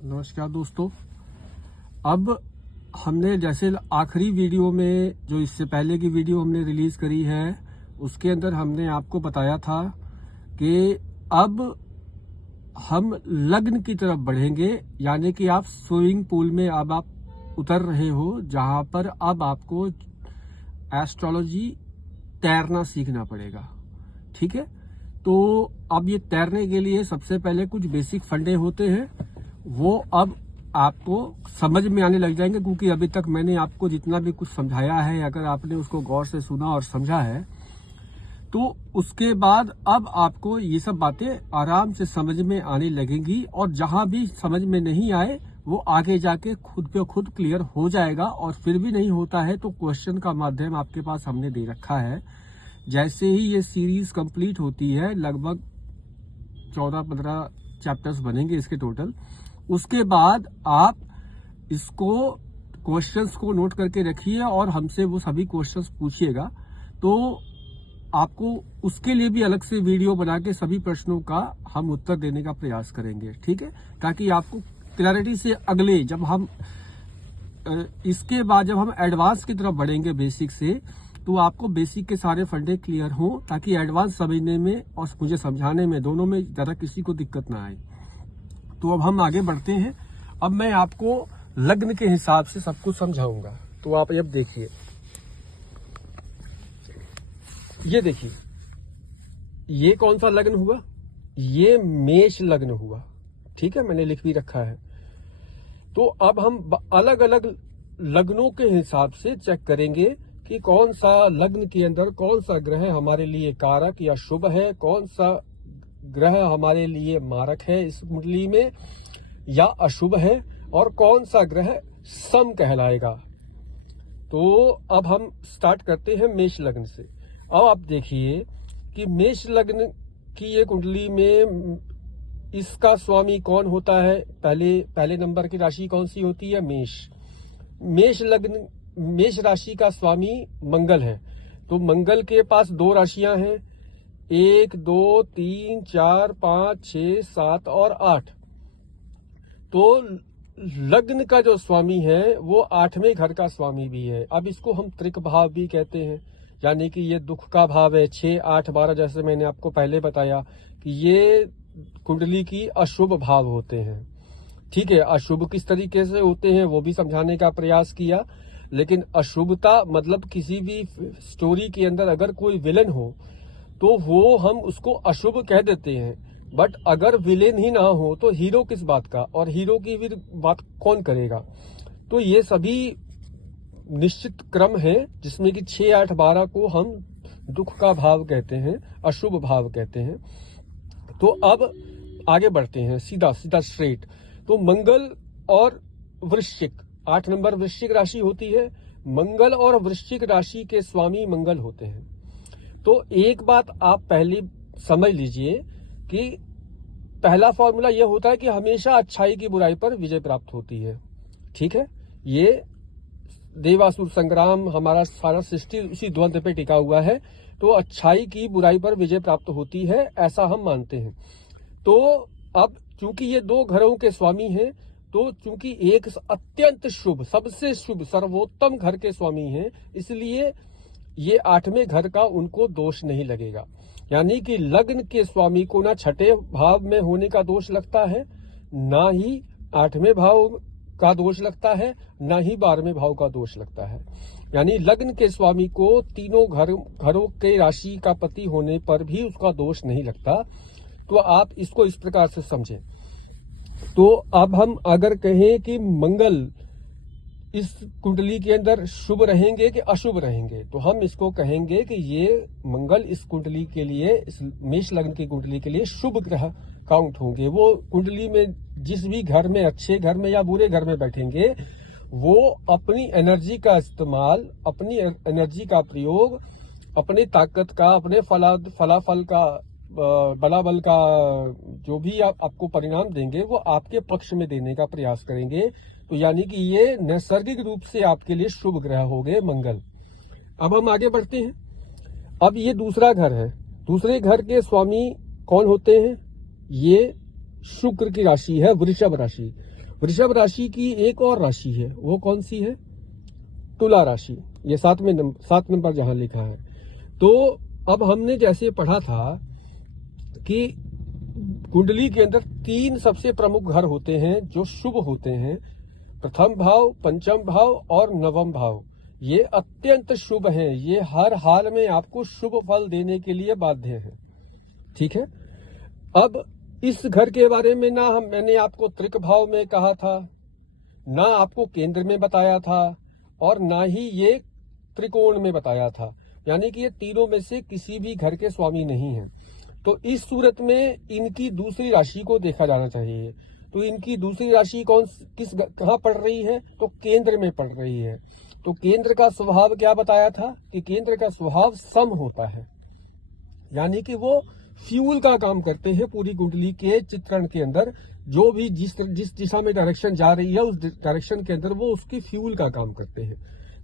नमस्कार दोस्तों। अब हमने जैसे आखिरी वीडियो में जो इससे पहले की वीडियो हमने रिलीज करी है उसके अंदर हमने आपको बताया था कि अब हम लग्न की तरफ बढ़ेंगे, यानी कि आप स्विमिंग पूल में अब आप उतर रहे हो, जहां पर अब आपको एस्ट्रोलॉजी तैरना सीखना पड़ेगा। ठीक है, तो अब ये तैरने के लिए सबसे पहले कुछ बेसिक फंडे होते हैं, वो अब आपको समझ में आने लग जाएंगे, क्योंकि अभी तक मैंने आपको जितना भी कुछ समझाया है, अगर आपने उसको गौर से सुना और समझा है तो उसके बाद अब आपको ये सब बातें आराम से समझ में आने लगेंगी, और जहां भी समझ में नहीं आए वो आगे जाके खुद पे खुद क्लियर हो जाएगा। और फिर भी नहीं होता है तो क्वेश्चन का माध्यम आपके पास हमने दे रखा है। जैसे ही ये सीरीज कंप्लीट होती है, लगभग 14-15 चैप्टर्स बनेंगे इसके टोटल, उसके बाद आप इसको क्वेश्चंस को नोट करके रखिए और हमसे वो सभी क्वेश्चंस पूछिएगा। तो आपको उसके लिए भी अलग से वीडियो बना के सभी प्रश्नों का हम उत्तर देने का प्रयास करेंगे। ठीक है, ताकि आपको क्लैरिटी से अगले जब हम इसके बाद जब हम एडवांस की तरफ बढ़ेंगे बेसिक से, तो आपको बेसिक के सारे फंडे क्लियर हो, ताकि एडवांस समझने में और मुझे समझाने में दोनों में ज्यादा किसी को दिक्कत ना आए। तो अब हम आगे बढ़ते हैं। अब मैं आपको लग्न के हिसाब से सब कुछ समझाऊंगा। तो आप अब देखिए, ये देखिए, ये कौन सा लग्न हुआ? ये मेष लग्न हुआ। ठीक है, मैंने लिख भी रखा है। तो अब हम अलग अलग लग्नों के हिसाब से चेक करेंगे कि कौन सा लग्न के अंदर कौन सा ग्रह हमारे लिए कारक या शुभ है, कौन सा ग्रह हमारे लिए मारक है इस कुंडली में या अशुभ है, और कौन सा ग्रह सम कहलाएगा। तो अब हम स्टार्ट करते हैं मेष लग्न से। अब आप देखिए कि मेष लग्न की ये कुंडली में इसका स्वामी कौन होता है। पहले नंबर की राशि कौन सी होती है? मेष लग्न, मेष राशि का स्वामी मंगल है। तो मंगल के पास दो राशियां हैं, 1, 2, 3, 4, 5, 6, 7 और 8। तो लग्न का जो स्वामी है वो 8वें घर का स्वामी भी है। अब इसको हम त्रिक भाव भी कहते हैं, यानी कि ये दुख का भाव है। 6, 8, 12 जैसे मैंने आपको पहले बताया कि ये कुंडली की अशुभ भाव होते हैं। ठीक है, अशुभ किस तरीके से होते हैं वो भी समझाने का प्रयास किया। लेकिन अशुभता मतलब किसी भी स्टोरी के अंदर अगर कोई विलन हो तो वो हम उसको अशुभ कह देते हैं। बट अगर विलेन ही ना हो तो हीरो किस बात का, और हीरो की भी बात कौन करेगा। तो ये सभी निश्चित क्रम है, जिसमें कि 6, 8, 12 को हम दुख का भाव कहते हैं, अशुभ भाव कहते हैं। तो अब आगे बढ़ते हैं सीधा स्ट्रेट। तो मंगल और वृश्चिक, 8 नंबर वृश्चिक राशि होती है। मंगल और वृश्चिक राशि के स्वामी मंगल होते हैं। तो एक बात आप पहले समझ लीजिए कि पहला फॉर्मूला यह होता है कि हमेशा अच्छाई की बुराई पर विजय प्राप्त होती है। ठीक है, ये देवासुर संग्राम, हमारा सारा सृष्टि उसी द्वंद्व पे टिका हुआ है। तो अच्छाई की बुराई पर विजय प्राप्त होती है, ऐसा हम मानते हैं। तो अब चूंकि ये दो घरों के स्वामी हैं, तो चूंकि एक अत्यंत शुभ, सबसे शुभ, सर्वोत्तम घर के स्वामी हैं, इसलिए ये 8वें घर का उनको दोष नहीं लगेगा। यानी कि लग्न के स्वामी को ना 6ठे भाव में होने का दोष लगता है, ना ही 8वें भाव का दोष लगता है, ना ही 12वें भाव का दोष लगता है। यानी लग्न के स्वामी को तीनों घरों के राशि का पति होने पर भी उसका दोष नहीं लगता। तो आप इसको इस प्रकार से समझें। तो अब हम अगर कहें कि मंगल इस कुंडली के अंदर शुभ रहेंगे कि अशुभ रहेंगे, तो हम इसको कहेंगे कि ये मंगल इस कुंडली के लिए, इस मेष लग्न की कुंडली के लिए शुभ ग्रह काउंट होंगे। वो कुंडली में जिस भी घर में, अच्छे घर में या बुरे घर में बैठेंगे, वो अपनी एनर्जी का इस्तेमाल, अपनी एनर्जी का प्रयोग, अपनी ताकत का, अपने फलाफल का, बलाबल का जो भी आपको परिणाम देंगे वो आपके पक्ष में देने का प्रयास करेंगे। तो यानी कि ये नैसर्गिक रूप से आपके लिए शुभ ग्रह हो गए मंगल। अब हम आगे बढ़ते हैं। अब ये दूसरा घर है। दूसरे घर के स्वामी कौन होते हैं? ये शुक्र की राशि है, वृषभ राशि। वृषभ राशि की एक और राशि है, वो कौन सी है? तुला राशि। ये 7 नंबर जहां लिखा है। तो अब हमने जैसे पढ़ा था कि कुंडली के अंदर 3 सबसे प्रमुख घर होते हैं जो शुभ होते हैं, प्रथम भाव, पंचम भाव और नवम भाव। ये अत्यंत शुभ हैं, ये हर हाल में आपको शुभ फल देने के लिए बाध्य हैं। ठीक है। अब इस घर के बारे में मैंने आपको त्रिक भाव में कहा था, ना आपको केंद्र में बताया था, और ना ही ये त्रिकोण में बताया था, यानी कि ये तीनों में से किसी भी घर के स्वामी नहीं है। तो इस सूरत में इनकी दूसरी राशि को देखा जाना चाहिए। तो इनकी दूसरी राशि कहाँ पड़ रही है? तो केंद्र में पड़ रही है। तो केंद्र का स्वभाव क्या बताया था कि केंद्र का स्वभाव सम होता है, यानी कि वो फ्यूल का काम करते हैं पूरी कुंडली के चित्रण के अंदर। जो भी जिस दिशा में डायरेक्शन जा रही है, उस डायरेक्शन के अंदर वो उसकी फ्यूल का काम करते हैं,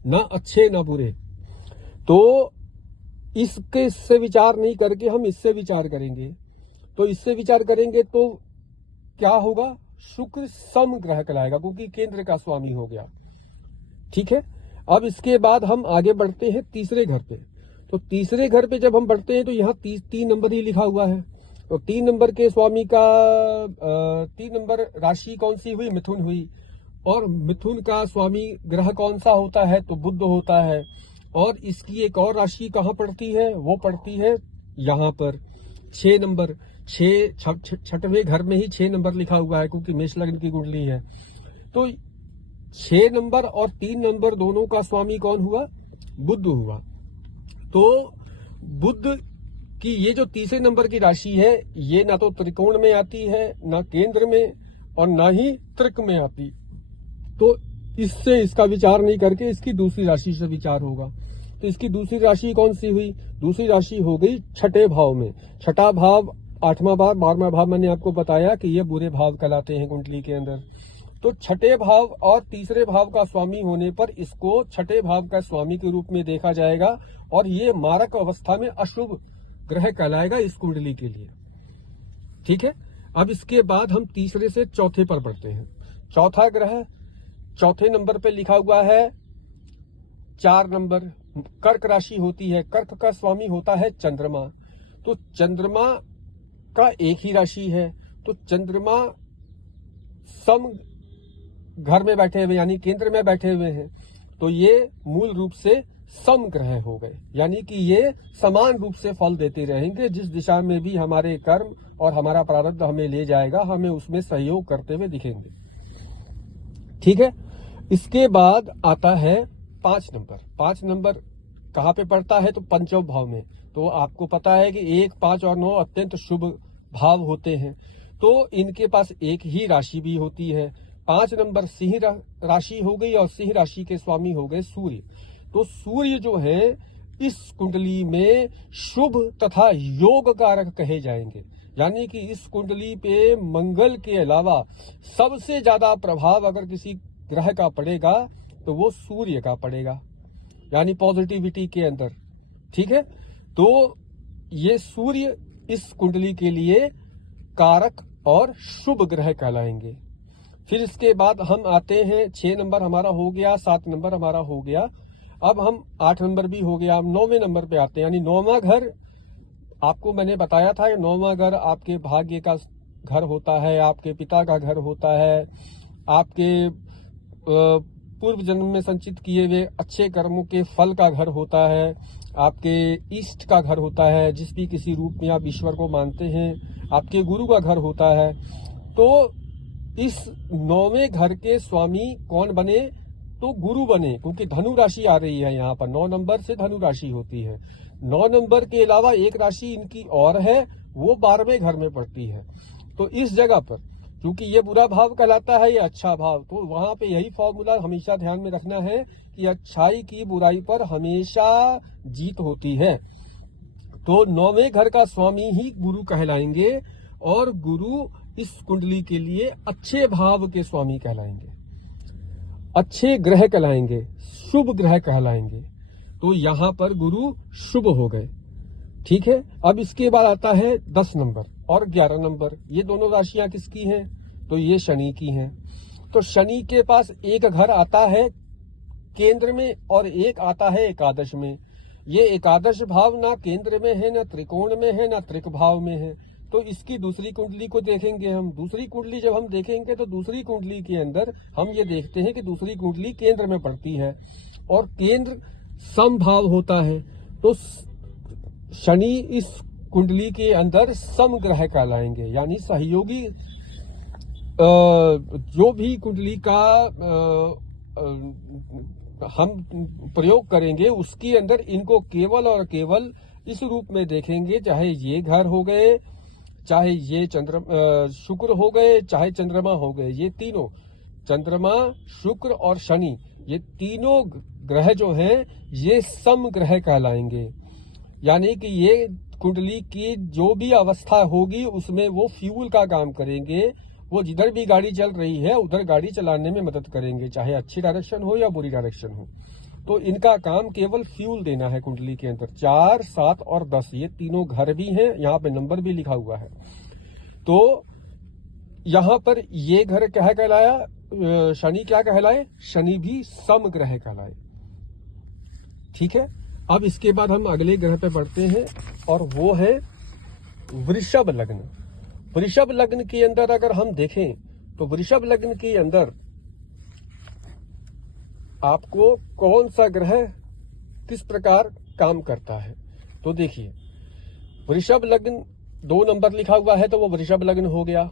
ना अच्छे ना बुरे। तो इससे विचार नहीं करके हम इससे विचार करेंगे। तो इससे विचार करेंगे तो क्या होगा? शुक्र सम ग्रह कहलाएगा, क्योंकि केंद्र का स्वामी हो गया। ठीक है। अब इसके बाद हम आगे बढ़ते हैं तीसरे घर पे। तो तीसरे घर पे जब हम बढ़ते हैं तो यहाँ 3 नंबर ही लिखा हुआ है। तो 3 नंबर के स्वामी का 3 नंबर राशि कौन सी हुई? मिथुन हुई। और मिथुन का स्वामी ग्रह कौन सा होता है? तो बुध होता है। और इसकी एक और राशि कहाँ पड़ती है? वो पड़ती है यहाँ पर 6 नंबर। 6वें घर में ही 6 नंबर लिखा हुआ है, क्योंकि मेष लग्न की कुंडली है। तो 6 नंबर और 3 नंबर दोनों का स्वामी कौन हुआ? बुध हुआ। तो बुध की ये जो तीसरे नंबर की राशि है, ये ना तो त्रिकोण में आती है, ना केंद्र में, और ना ही त्रिक में आती। तो इससे इसका विचार नहीं करके इसकी दूसरी राशि से विचार होगा। तो इसकी दूसरी राशि कौन सी हुई? दूसरी राशि हो गई छठे भाव में। छठा भाव, 8वां भाव, 12वां भाव मैंने आपको बताया कि ये बुरे भाव कहलाते हैं कुंडली के अंदर। तो छठे भाव और तीसरे भाव का स्वामी होने पर इसको छठे भाव का स्वामी के रूप में देखा जाएगा, और ये मारक अवस्था में अशुभ ग्रह कहलाएगा इस कुंडली के लिए। ठीक है। अब इसके बाद हम तीसरे से चौथे पर बढ़ते हैं। चौथा ग्रह चौथे नंबर पे लिखा हुआ है 4 नंबर। कर्क राशि होती है। कर्क का स्वामी होता है चंद्रमा। तो चंद्रमा का एक ही राशि है। तो चंद्रमा सम घर में बैठे हुए, यानी केंद्र में बैठे हुए हैं। तो ये मूल रूप से सम ग्रह हो गए, यानी कि ये समान रूप से फल देते रहेंगे। जिस दिशा में भी हमारे कर्म और हमारा प्रारब्ध हमें ले जाएगा, हमें उसमें सहयोग करते हुए दिखेंगे। ठीक है। इसके बाद आता है 5 नंबर। 5 नंबर कहाँ पे पड़ता है? तो पंचम भाव में। तो आपको पता है कि 1, 5 और 9 अत्यंत शुभ भाव होते हैं। तो इनके पास एक ही राशि भी होती है। 5 नंबर सिंह राशि हो गई, और सिंह राशि के स्वामी हो गए सूर्य। तो सूर्य जो है इस कुंडली में शुभ तथा योग कारक कहे जाएंगे, यानी कि इस कुंडली पे मंगल के अलावा सबसे ज्यादा प्रभाव अगर किसी ग्रह का पड़ेगा तो वो सूर्य का पड़ेगा, यानी पॉजिटिविटी के अंदर। ठीक है। तो ये सूर्य इस कुंडली के लिए कारक और शुभ ग्रह कहलाएंगे। फिर इसके बाद हम आते हैं 6 नंबर हमारा हो गया, 7 नंबर हमारा हो गया, अब हम 8 नंबर भी हो गया। अब 9वें नंबर पे आते हैं, यानी 9वां घर। आपको मैंने बताया था कि 9वां घर आपके भाग्य का घर होता है, आपके पिता का घर होता है, आपके पूर्व जन्म में संचित किए हुए अच्छे कर्मों के फल का घर होता है, आपके इष्ट का घर होता है, जिस भी किसी रूप में आप ईश्वर को मानते हैं, आपके गुरु का घर होता है। तो इस 9वें घर के स्वामी कौन बने? तो गुरु बने, क्योंकि धनु राशि आ रही है यहाँ पर। 9 नंबर से धनु राशि होती है। 9 नंबर के अलावा एक राशि इनकी और है, वो 12वें घर में पड़ती है। तो इस जगह पर क्योंकि ये बुरा भाव कहलाता है, ये अच्छा भाव, तो वहां पे यही फॉर्मूला हमेशा ध्यान में रखना है कि अच्छाई की बुराई पर हमेशा जीत होती है। तो 9वें घर का स्वामी ही गुरु कहलाएंगे, और गुरु इस कुंडली के लिए अच्छे भाव के स्वामी कहलाएंगे, अच्छे ग्रह कहलाएंगे, शुभ ग्रह कहलाएंगे। तो यहाँ पर गुरु शुभ हो गए। ठीक है। अब इसके बाद आता है 10 नंबर और 11 नंबर। ये दोनों राशियां किसकी हैं? तो ये शनि की हैं। तो शनि के पास एक घर आता है केंद्र में और एक आता है एकादश में। ये एकादश भाव ना केंद्र में है, ना त्रिकोण में है, ना त्रिक भाव में है। तो इसकी दूसरी कुंडली को देखेंगे हम। दूसरी कुंडली जब हम देखेंगे तो दूसरी कुंडली के अंदर हम ये देखते हैं कि दूसरी कुंडली केंद्र में पड़ती है और केंद्र समभाव होता है। तो शनि इस कुंडली के अंदर समग्रह कहलाएंगे, यानी सहयोगी। जो भी कुंडली का हम प्रयोग करेंगे उसके अंदर इनको केवल और केवल इस रूप में देखेंगे, चाहे ये घर हो गए, चाहे ये शुक्र हो गए, चाहे चंद्रमा हो गए। ये तीनों चंद्रमा, शुक्र और शनि, ये तीनों ग्रह जो हैं ये समग्रह कहलाएंगे। यानी कि ये कुंडली की जो भी अवस्था होगी उसमें वो फ्यूल का काम करेंगे। वो जिधर भी गाड़ी चल रही है उधर गाड़ी चलाने में मदद करेंगे, चाहे अच्छी डायरेक्शन हो या बुरी डायरेक्शन हो। तो इनका काम केवल फ्यूल देना है कुंडली के अंदर। 4, 7 और 10 ये तीनों घर भी हैं, यहाँ पे नंबर भी लिखा हुआ है। तो यहाँ पर ये घर क्या कहलाया, शनि क्या कहलाए, शनि भी समग्रह कहलाए। ठीक है, अब इसके बाद हम अगले ग्रह पे बढ़ते हैं और वो है वृषभ लग्न। वृषभ लग्न के अंदर अगर हम देखें तो वृषभ लग्न के अंदर आपको कौन सा ग्रह किस प्रकार काम करता है। तो देखिए, वृषभ लग्न 2 नंबर लिखा हुआ है तो वो वृषभ लग्न हो गया।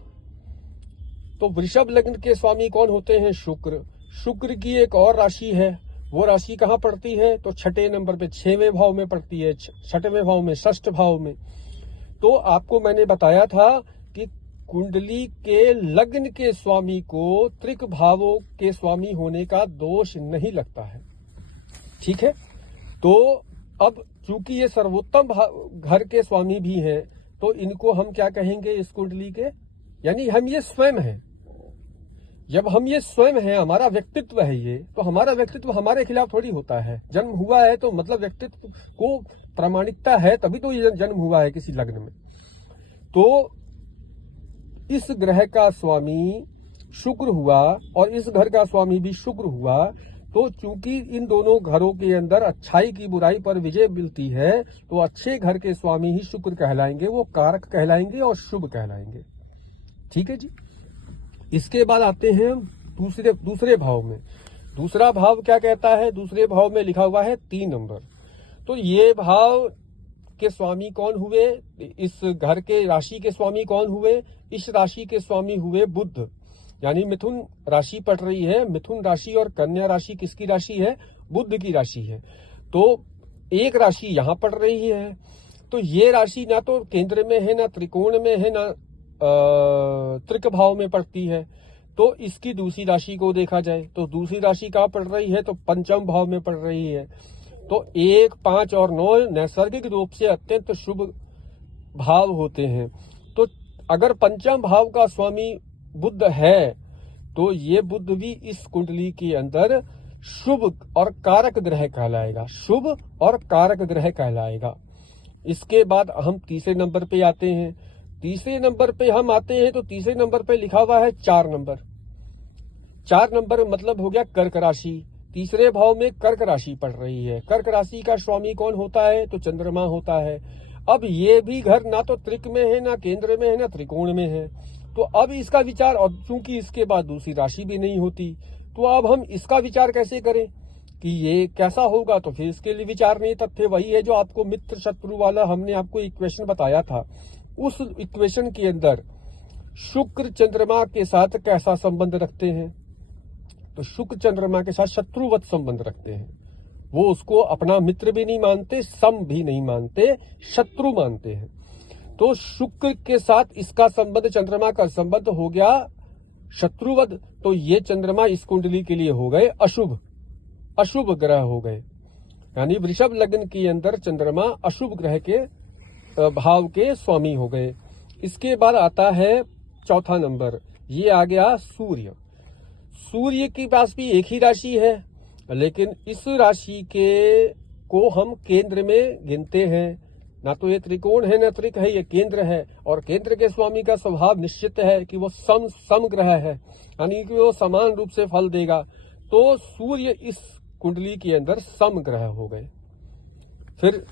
तो वृषभ लग्न के स्वामी कौन होते हैं, शुक्र। शुक्र की एक और राशि है, वो राशि कहाँ पड़ती है, तो 6 नंबर पे 6वें भाव में पड़ती है, 6वें भाव में, 6ठ भाव में। तो आपको मैंने बताया था कि कुंडली के लग्न के स्वामी को त्रिक भावों के स्वामी होने का दोष नहीं लगता है। ठीक है, तो अब चूंकि ये सर्वोत्तम घर के स्वामी भी हैं तो इनको हम क्या कहेंगे इस कुंडली के, यानी हम ये स्वयं हैं। जब हम ये स्वयं हैं, हमारा व्यक्तित्व है ये, तो हमारा व्यक्तित्व हमारे खिलाफ थोड़ी होता है। जन्म हुआ है तो मतलब व्यक्तित्व को प्रामाणिकता है, तभी तो ये जन्म हुआ है किसी लग्न में। तो इस ग्रह का स्वामी शुक्र हुआ और इस घर का स्वामी भी शुक्र हुआ। तो चूंकि इन दोनों घरों के अंदर अच्छाई की बुराई पर विजय मिलती है तो अच्छे घर के स्वामी ही शुक्र कहलाएंगे, वो कारक कहलाएंगे और शुभ कहलाएंगे। ठीक है जी। इसके बाद आते हैं दूसरे भाव में। दूसरा भाव क्या कहता है, दूसरे भाव में लिखा हुआ है 3 नंबर। तो ये भाव के स्वामी कौन हुए, इस घर के राशि के स्वामी कौन हुए, इस राशि के स्वामी हुए बुध। यानी मिथुन राशि पड़ रही है, मिथुन राशि और कन्या राशि किसकी राशि है, बुध की राशि है। तो एक राशि यहां पड़ रही है, तो ये राशि ना तो केंद्र में है, ना त्रिकोण में है, ना त्रिक भाव में पड़ती है। तो इसकी दूसरी राशि को देखा जाए तो दूसरी राशि कहाँ पड़ रही है, तो पंचम भाव में पड़ रही है। तो 1, 5 और 9 नैसर्गिक रूप से अत्यंत शुभ भाव होते हैं। तो अगर पंचम भाव का स्वामी बुध है तो ये बुध भी इस कुंडली के अंदर शुभ और कारक ग्रह कहलाएगा, शुभ और कारक ग्रह कहलाएगा। इसके बाद हम तीसरे नंबर पे आते हैं। तीसरे नंबर पे हम आते हैं तो तीसरे नंबर पे लिखा हुआ है 4 नंबर। 4 नंबर मतलब हो गया कर्क राशि। तीसरे भाव में कर्क राशि पड़ रही है। कर्क राशि का स्वामी कौन होता है, तो चंद्रमा होता है। अब ये भी घर ना तो त्रिक में है, ना केंद्र में है, ना त्रिकोण में है। तो अब इसका विचार, और चूंकि इसके बाद दूसरी राशि भी नहीं होती, तो अब हम इसका विचार कैसे करें कि ये कैसा होगा। तो फिर इसके लिए विचार नहीं, तथ्य वही है जो आपको मित्र शत्रु वाला हमने आपको इक्वेशन बताया था। उस इक्वेशन के अंदर शुक्र चंद्रमा के साथ कैसा संबंध रखते हैं, तो शुक्र चंद्रमा के साथ शत्रुवत संबंध रखते हैं। वो उसको अपना मित्र भी नहीं मानते, सम भी नहीं मानते, शत्रु मानते हैं। तो शुक्र के साथ इसका संबंध, चंद्रमा का संबंध हो गया शत्रुवद। तो ये चंद्रमा इस कुंडली के लिए हो गए अशुभ, अशुभ ग्रह हो गए। यानी वृषभ लग्न के अंदर चंद्रमा अशुभ ग्रह के भाव के स्वामी हो गए। इसके बाद आता है चौथा नंबर, ये आ गया सूर्य। सूर्य के पास भी एक ही राशि है, लेकिन इस राशि के को हम केंद्र में गिनते हैं, ना तो ये त्रिकोण है, ना त्रिक है, ये केंद्र है। और केंद्र के स्वामी का स्वभाव निश्चित है कि वो समग्रह है, यानी कि वो समान रूप से फल देगा। तो सूर्य इस कुंडली के अंदर समग्रह हो गए। फिर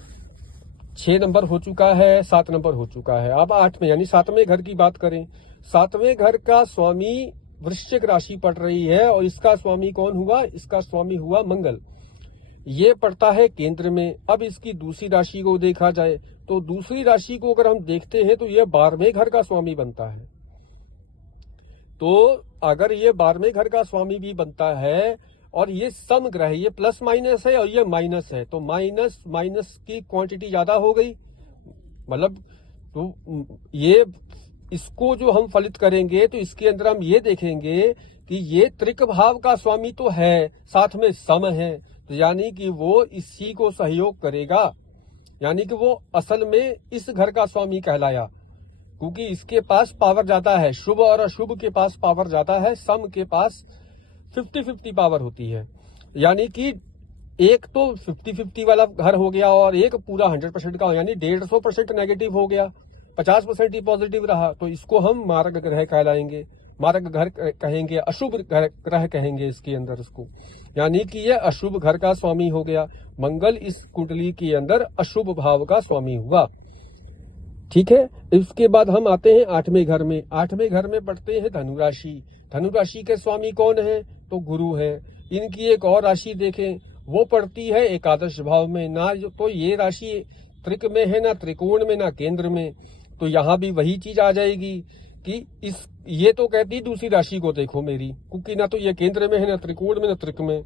6 नंबर हो चुका है, 7 नंबर हो चुका है। अब 8वें यानी 7वें घर की बात करें। 7वें घर का स्वामी वृश्चिक राशि पड़ रही है और इसका स्वामी कौन हुआ? इसका स्वामी हुआ मंगल। ये पड़ता है केंद्र में। अब इसकी दूसरी राशि को देखा जाए तो दूसरी राशि को अगर हम देखते हैं तो यह 12वें घर का स्वामी बनता है। तो अगर ये 12वें घर का स्वामी भी बनता है और ये समग्रह है, ये प्लस माइनस है और ये माइनस है, तो माइनस माइनस की क्वांटिटी ज्यादा हो गई। मतलब तो ये इसको जो हम फलित करेंगे तो इसके अंदर हम ये देखेंगे कि ये त्रिक भाव का स्वामी तो है, साथ में सम है, तो यानी कि वो इसी को सहयोग करेगा, यानी कि वो असल में इस घर का स्वामी कहलाया, क्योंकि इसके पास पावर ज्यादा है। शुभ और अशुभ के पास पावर ज्यादा है, सम के पास 50-50 पावर होती है। यानी कि एक तो 50-50 वाला घर हो गया और एक पूरा 100% का, यानी 150% नेगेटिव हो गया, 50% ही पॉजिटिव रहा। तो इसको हम मारक ग्रह कहलाएंगे, मारक घर कहेंगे, अशुभ ग्रह कहेंगे इसके अंदर इसको, यानी कि यह अशुभ घर का स्वामी हो गया। मंगल इस कुंडली के अंदर अशुभ भाव का स्वामी हुआ। ठीक है। इसके बाद हम आते हैं 8वें घर में। 8वें घर में पढ़ते हैं धनु राशि। धनु राशि के स्वामी कौन है? तो गुरु है। इनकी एक और राशि देखें, वो पड़ती है एकादश भाव में। ना तो ये राशि त्रिक में है, ना त्रिकोण में, ना केंद्र में। तो यहाँ भी वही चीज आ जाएगी कि ये तो कहती दूसरी राशि को देखो मेरी, क्योंकि ना तो ये केंद्र में है, ना त्रिकोण में, ना त्रिक में।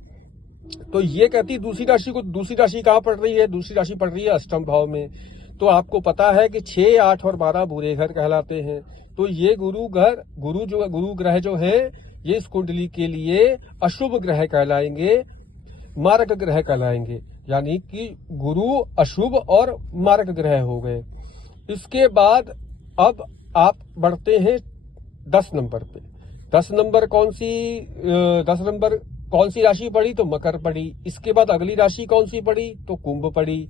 तो ये कहती दूसरी राशि को। दूसरी राशि कहाँ पड़ रही है? दूसरी राशि पड़ रही है अष्टम भाव में। तो आपको पता है कि 6, 8 और 12 बुरे घर कहलाते हैं। तो ये गुरु ग्रह जो है ये इस कुंडली के लिए अशुभ ग्रह कहलाएंगे, मारक ग्रह कहलाएंगे, यानी कि गुरु अशुभ और मारक ग्रह हो गए। इसके बाद अब आप बढ़ते हैं 10 नंबर पे। 10 नंबर कौन सी राशि पड़ी? तो मकर पड़ी। इसके बाद अगली राशि कौन सी पड़ी? तो कुंभ पड़ी।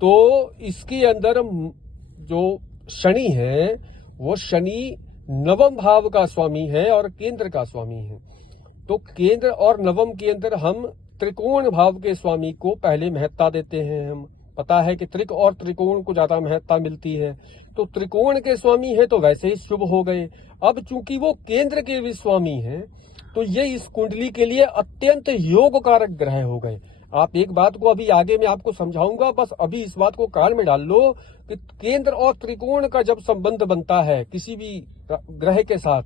तो इसके अंदर जो शनि है वो शनि नवम भाव का स्वामी है और केंद्र का स्वामी है। तो केंद्र और नवम के अंदर हम त्रिकोण भाव के स्वामी को पहले महत्ता देते हैं। हम पता है कि त्रिक और त्रिकोण को ज्यादा महत्ता मिलती है। तो त्रिकोण के स्वामी है तो वैसे ही शुभ हो गए। अब चूंकि वो केंद्र के भी स्वामी हैं तो ये इस कुंडली के लिए अत्यंत योग कारक ग्रह हो गए। आप एक बात को अभी आगे मैं आपको समझाऊंगा, बस अभी इस बात को कान में डाल लो कि केंद्र और त्रिकोण का जब संबंध बनता है किसी भी ग्रह के साथ,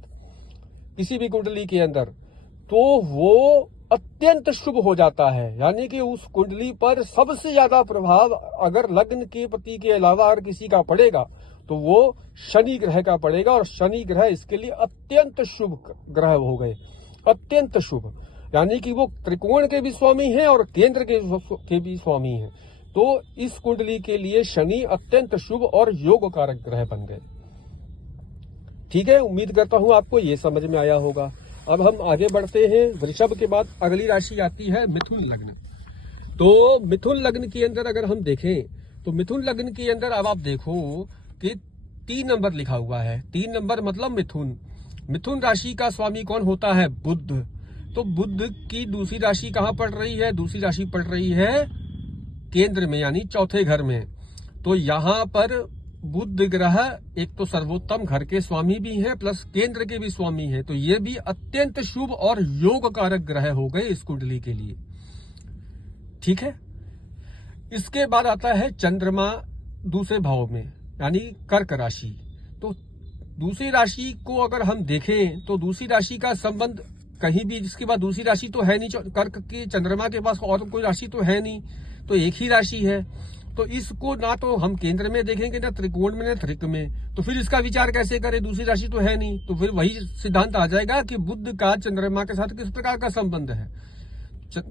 किसी भी कुंडली के अंदर, तो वो अत्यंत शुभ हो जाता है। यानी कि उस कुंडली पर सबसे ज्यादा प्रभाव अगर लग्न के पति के अलावा अगर किसी का पड़ेगा तो वो शनि ग्रह का पड़ेगा। और शनि ग्रह इसके लिए अत्यंत शुभ ग्रह हो गए, अत्यंत शुभ, यानी कि वो त्रिकोण के भी स्वामी हैं और केंद्र के भी स्वामी हैं। तो इस कुंडली के लिए शनि अत्यंत शुभ और योग कारक ग्रह बन गए। ठीक है, उम्मीद करता हूं आपको ये समझ में आया होगा। अब हम आगे बढ़ते हैं। वृषभ के बाद अगली राशि आती है मिथुन लग्न। तो मिथुन लग्न के अंदर अगर हम देखें तो मिथुन लग्न के अंदर अब आप देखो कि 3 नंबर लिखा हुआ है। 3 नंबर मतलब मिथुन। मिथुन राशि का स्वामी कौन होता है? बुध। तो बुध की दूसरी राशि कहां पड़ रही है? दूसरी राशि पड़ रही है केंद्र में, यानी चौथे घर में। तो यहां पर बुध ग्रह एक तो सर्वोत्तम घर के स्वामी भी हैं प्लस केंद्र के भी स्वामी हैं। तो ये भी अत्यंत शुभ और योग कारक ग्रह हो गए इस कुंडली के लिए। ठीक है। इसके बाद आता है चंद्रमा दूसरे भाव में, यानी कर्क राशि। तो दूसरी राशि को अगर हम देखें तो दूसरी राशि का संबंध कहीं भी, जिसके बाद दूसरी राशि तो है नहीं, कर्क की चंद्रमा के पास और कोई राशि तो है नहीं, तो एक ही राशि है। तो इसको ना तो हम केंद्र में देखेंगे, ना त्रिकोण में, ना त्रिक में। तो फिर इसका विचार कैसे करें? दूसरी राशि तो है नहीं, तो फिर वही सिद्धांत आ जाएगा कि बुध का चंद्रमा के साथ किस प्रकार का संबंध है।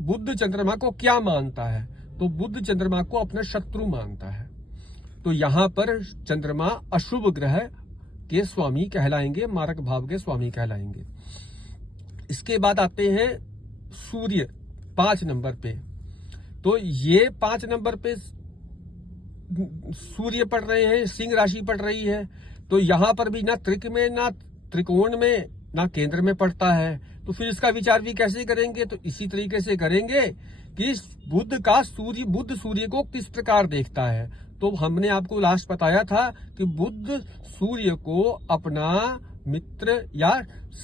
बुध चंद्रमा को क्या मानता है? तो बुध चंद्रमा को अपना शत्रु मानता है। तो यहां पर चंद्रमा अशुभ ग्रह के स्वामी कहलाएंगे, मारक भाव के स्वामी कहलाएंगे। इसके बाद आते हैं सूर्य 5 नंबर पे। तो ये 5 नंबर पे सूर्य पड़ रहे हैं, सिंह राशि पड़ रही है, तो यहाँ पर भी ना त्रिक में, ना त्रिकोण में, ना केंद्र में पड़ता है। तो फिर इसका विचार भी कैसे करेंगे? तो इसी तरीके से करेंगे कि बुध सूर्य को किस प्रकार देखता है। तो हमने आपको लास्ट बताया था कि बुध सूर्य को अपना मित्र या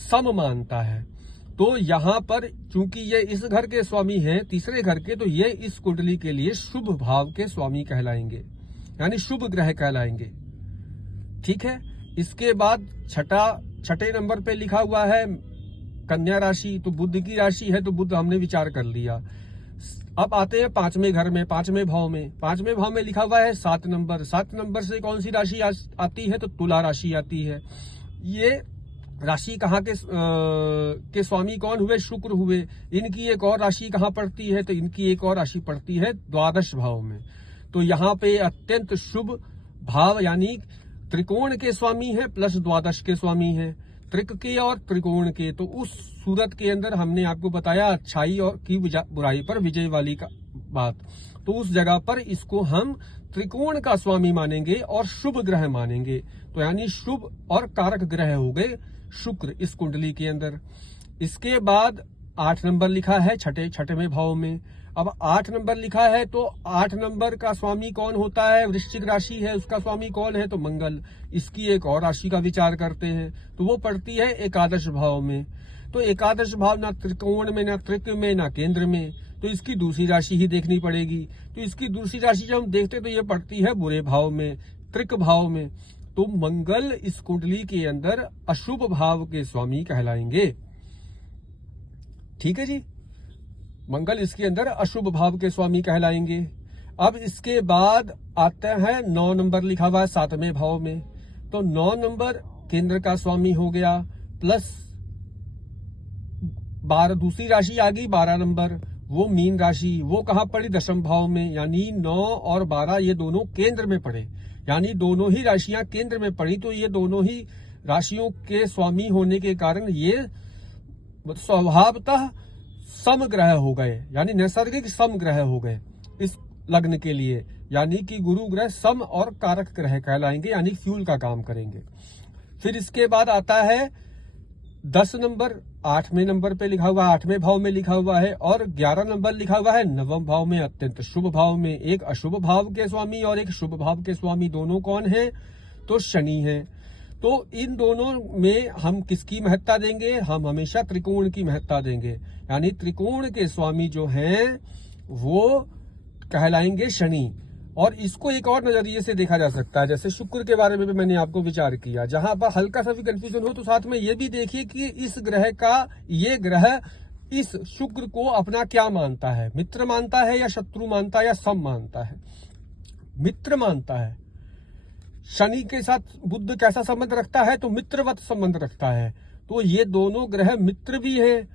सम मानता है। तो यहाँ पर चूंकि ये इस घर के स्वामी हैं, तीसरे घर के, तो ये इस कुंडली के लिए शुभ भाव के स्वामी कहलाएंगे, यानी शुभ ग्रह कहलाएंगे। ठीक है। इसके बाद छठे नंबर पे लिखा हुआ है कन्या राशि। तो बुध की राशि है, तो बुध हमने विचार कर लिया। अब आते हैं पांचवें घर में, पांचवें भाव में। पांचवें भाव में लिखा हुआ है 7 नंबर। 7 नंबर से कौन सी राशि आती है? तो तुला राशि आती है। ये राशि कहाँ के स्वामी कौन हुए? शुक्र हुए। इनकी एक और राशि कहाँ पड़ती है? तो इनकी एक और राशि पड़ती है द्वादश भाव में। तो यहाँ पे अत्यंत शुभ भाव, यानी त्रिकोण के स्वामी है प्लस द्वादश के स्वामी है, त्रिक के और त्रिकोण के। तो उस सूरत के अंदर हमने आपको बताया अच्छाई और की बुराई पर विजय वाली का बात। तो उस जगह पर इसको हम त्रिकोण का स्वामी मानेंगे और शुभ ग्रह मानेंगे। तो यानी शुभ और कारक ग्रह हो गए शुक्र इस कुंडली के अंदर। इसके बाद 8 नंबर लिखा है छठवें भाव में। अब 8 नंबर लिखा है, तो 8 नंबर का स्वामी कौन होता है? वृश्चिक राशि है, उसका स्वामी कौन है? तो मंगल। इसकी एक और राशि का विचार करते हैं, तो वो पड़ती है एकादश भाव में। तो एकादश भाव ना त्रिकोण में, ना त्रिक में, ना केंद्र में, तो इसकी दूसरी राशि ही देखनी पड़ेगी। तो इसकी दूसरी राशि जब हम देखते तो ये पड़ती है बुरे भाव में, त्रिक भाव में। तो मंगल इस कुंडली के अंदर अशुभ भाव के स्वामी कहलाएंगे। ठीक है जी, मंगल इसके अंदर अशुभ भाव के स्वामी कहलाएंगे। अब इसके बाद आता है 9 नंबर लिखा हुआ है 7वें भाव में। तो 9 नंबर केंद्र का स्वामी हो गया, प्लस 12 दूसरी राशि आ गई 12 नंबर, वो मीन राशि। वो कहाँ पड़ी? दशम भाव में, यानी 9 और 12 ये दोनों केंद्र में पड़े, यानी दोनों ही राशियां केंद्र में पड़ी। तो ये दोनों ही राशियों के स्वामी होने के कारण ये स्वभावतः समग्रह हो गए, यानी नैसर्गिक समग्रह हो गए इस लग्न के लिए। यानी कि गुरु ग्रह सम और कारक ग्रह कहलाएंगे, यानी फ्यूल का काम करेंगे। फिर इसके बाद आता है 10 नंबर 8वें नंबर पे लिखा हुआ है, 8वें भाव में लिखा हुआ है। और 11 नंबर लिखा हुआ है 9वें भाव में, अत्यंत शुभ भाव में। एक अशुभ भाव के स्वामी और एक शुभ भाव के स्वामी दोनों कौन है? तो शनि है। तो इन दोनों में हम किसकी महत्ता देंगे? हम हमेशा त्रिकोण की महत्ता देंगे, यानी त्रिकोण के स्वामी जो हैं वो कहलाएंगे शनि। और इसको एक और नजरिए से देखा जा सकता है, जैसे शुक्र के बारे में भी मैंने आपको विचार किया। जहां पर हल्का सा भी कंफ्यूजन हो तो साथ में ये भी देखिए कि इस ग्रह का, ये ग्रह इस शुक्र को अपना क्या मानता है? मित्र मानता है या शत्रु मानता है या सम मानता है? मित्र मानता है। शनि के साथ बुध कैसा संबंध रखता है? तो मित्रवत संबंध रखता है। तो ये दोनों ग्रह मित्र भी हैं।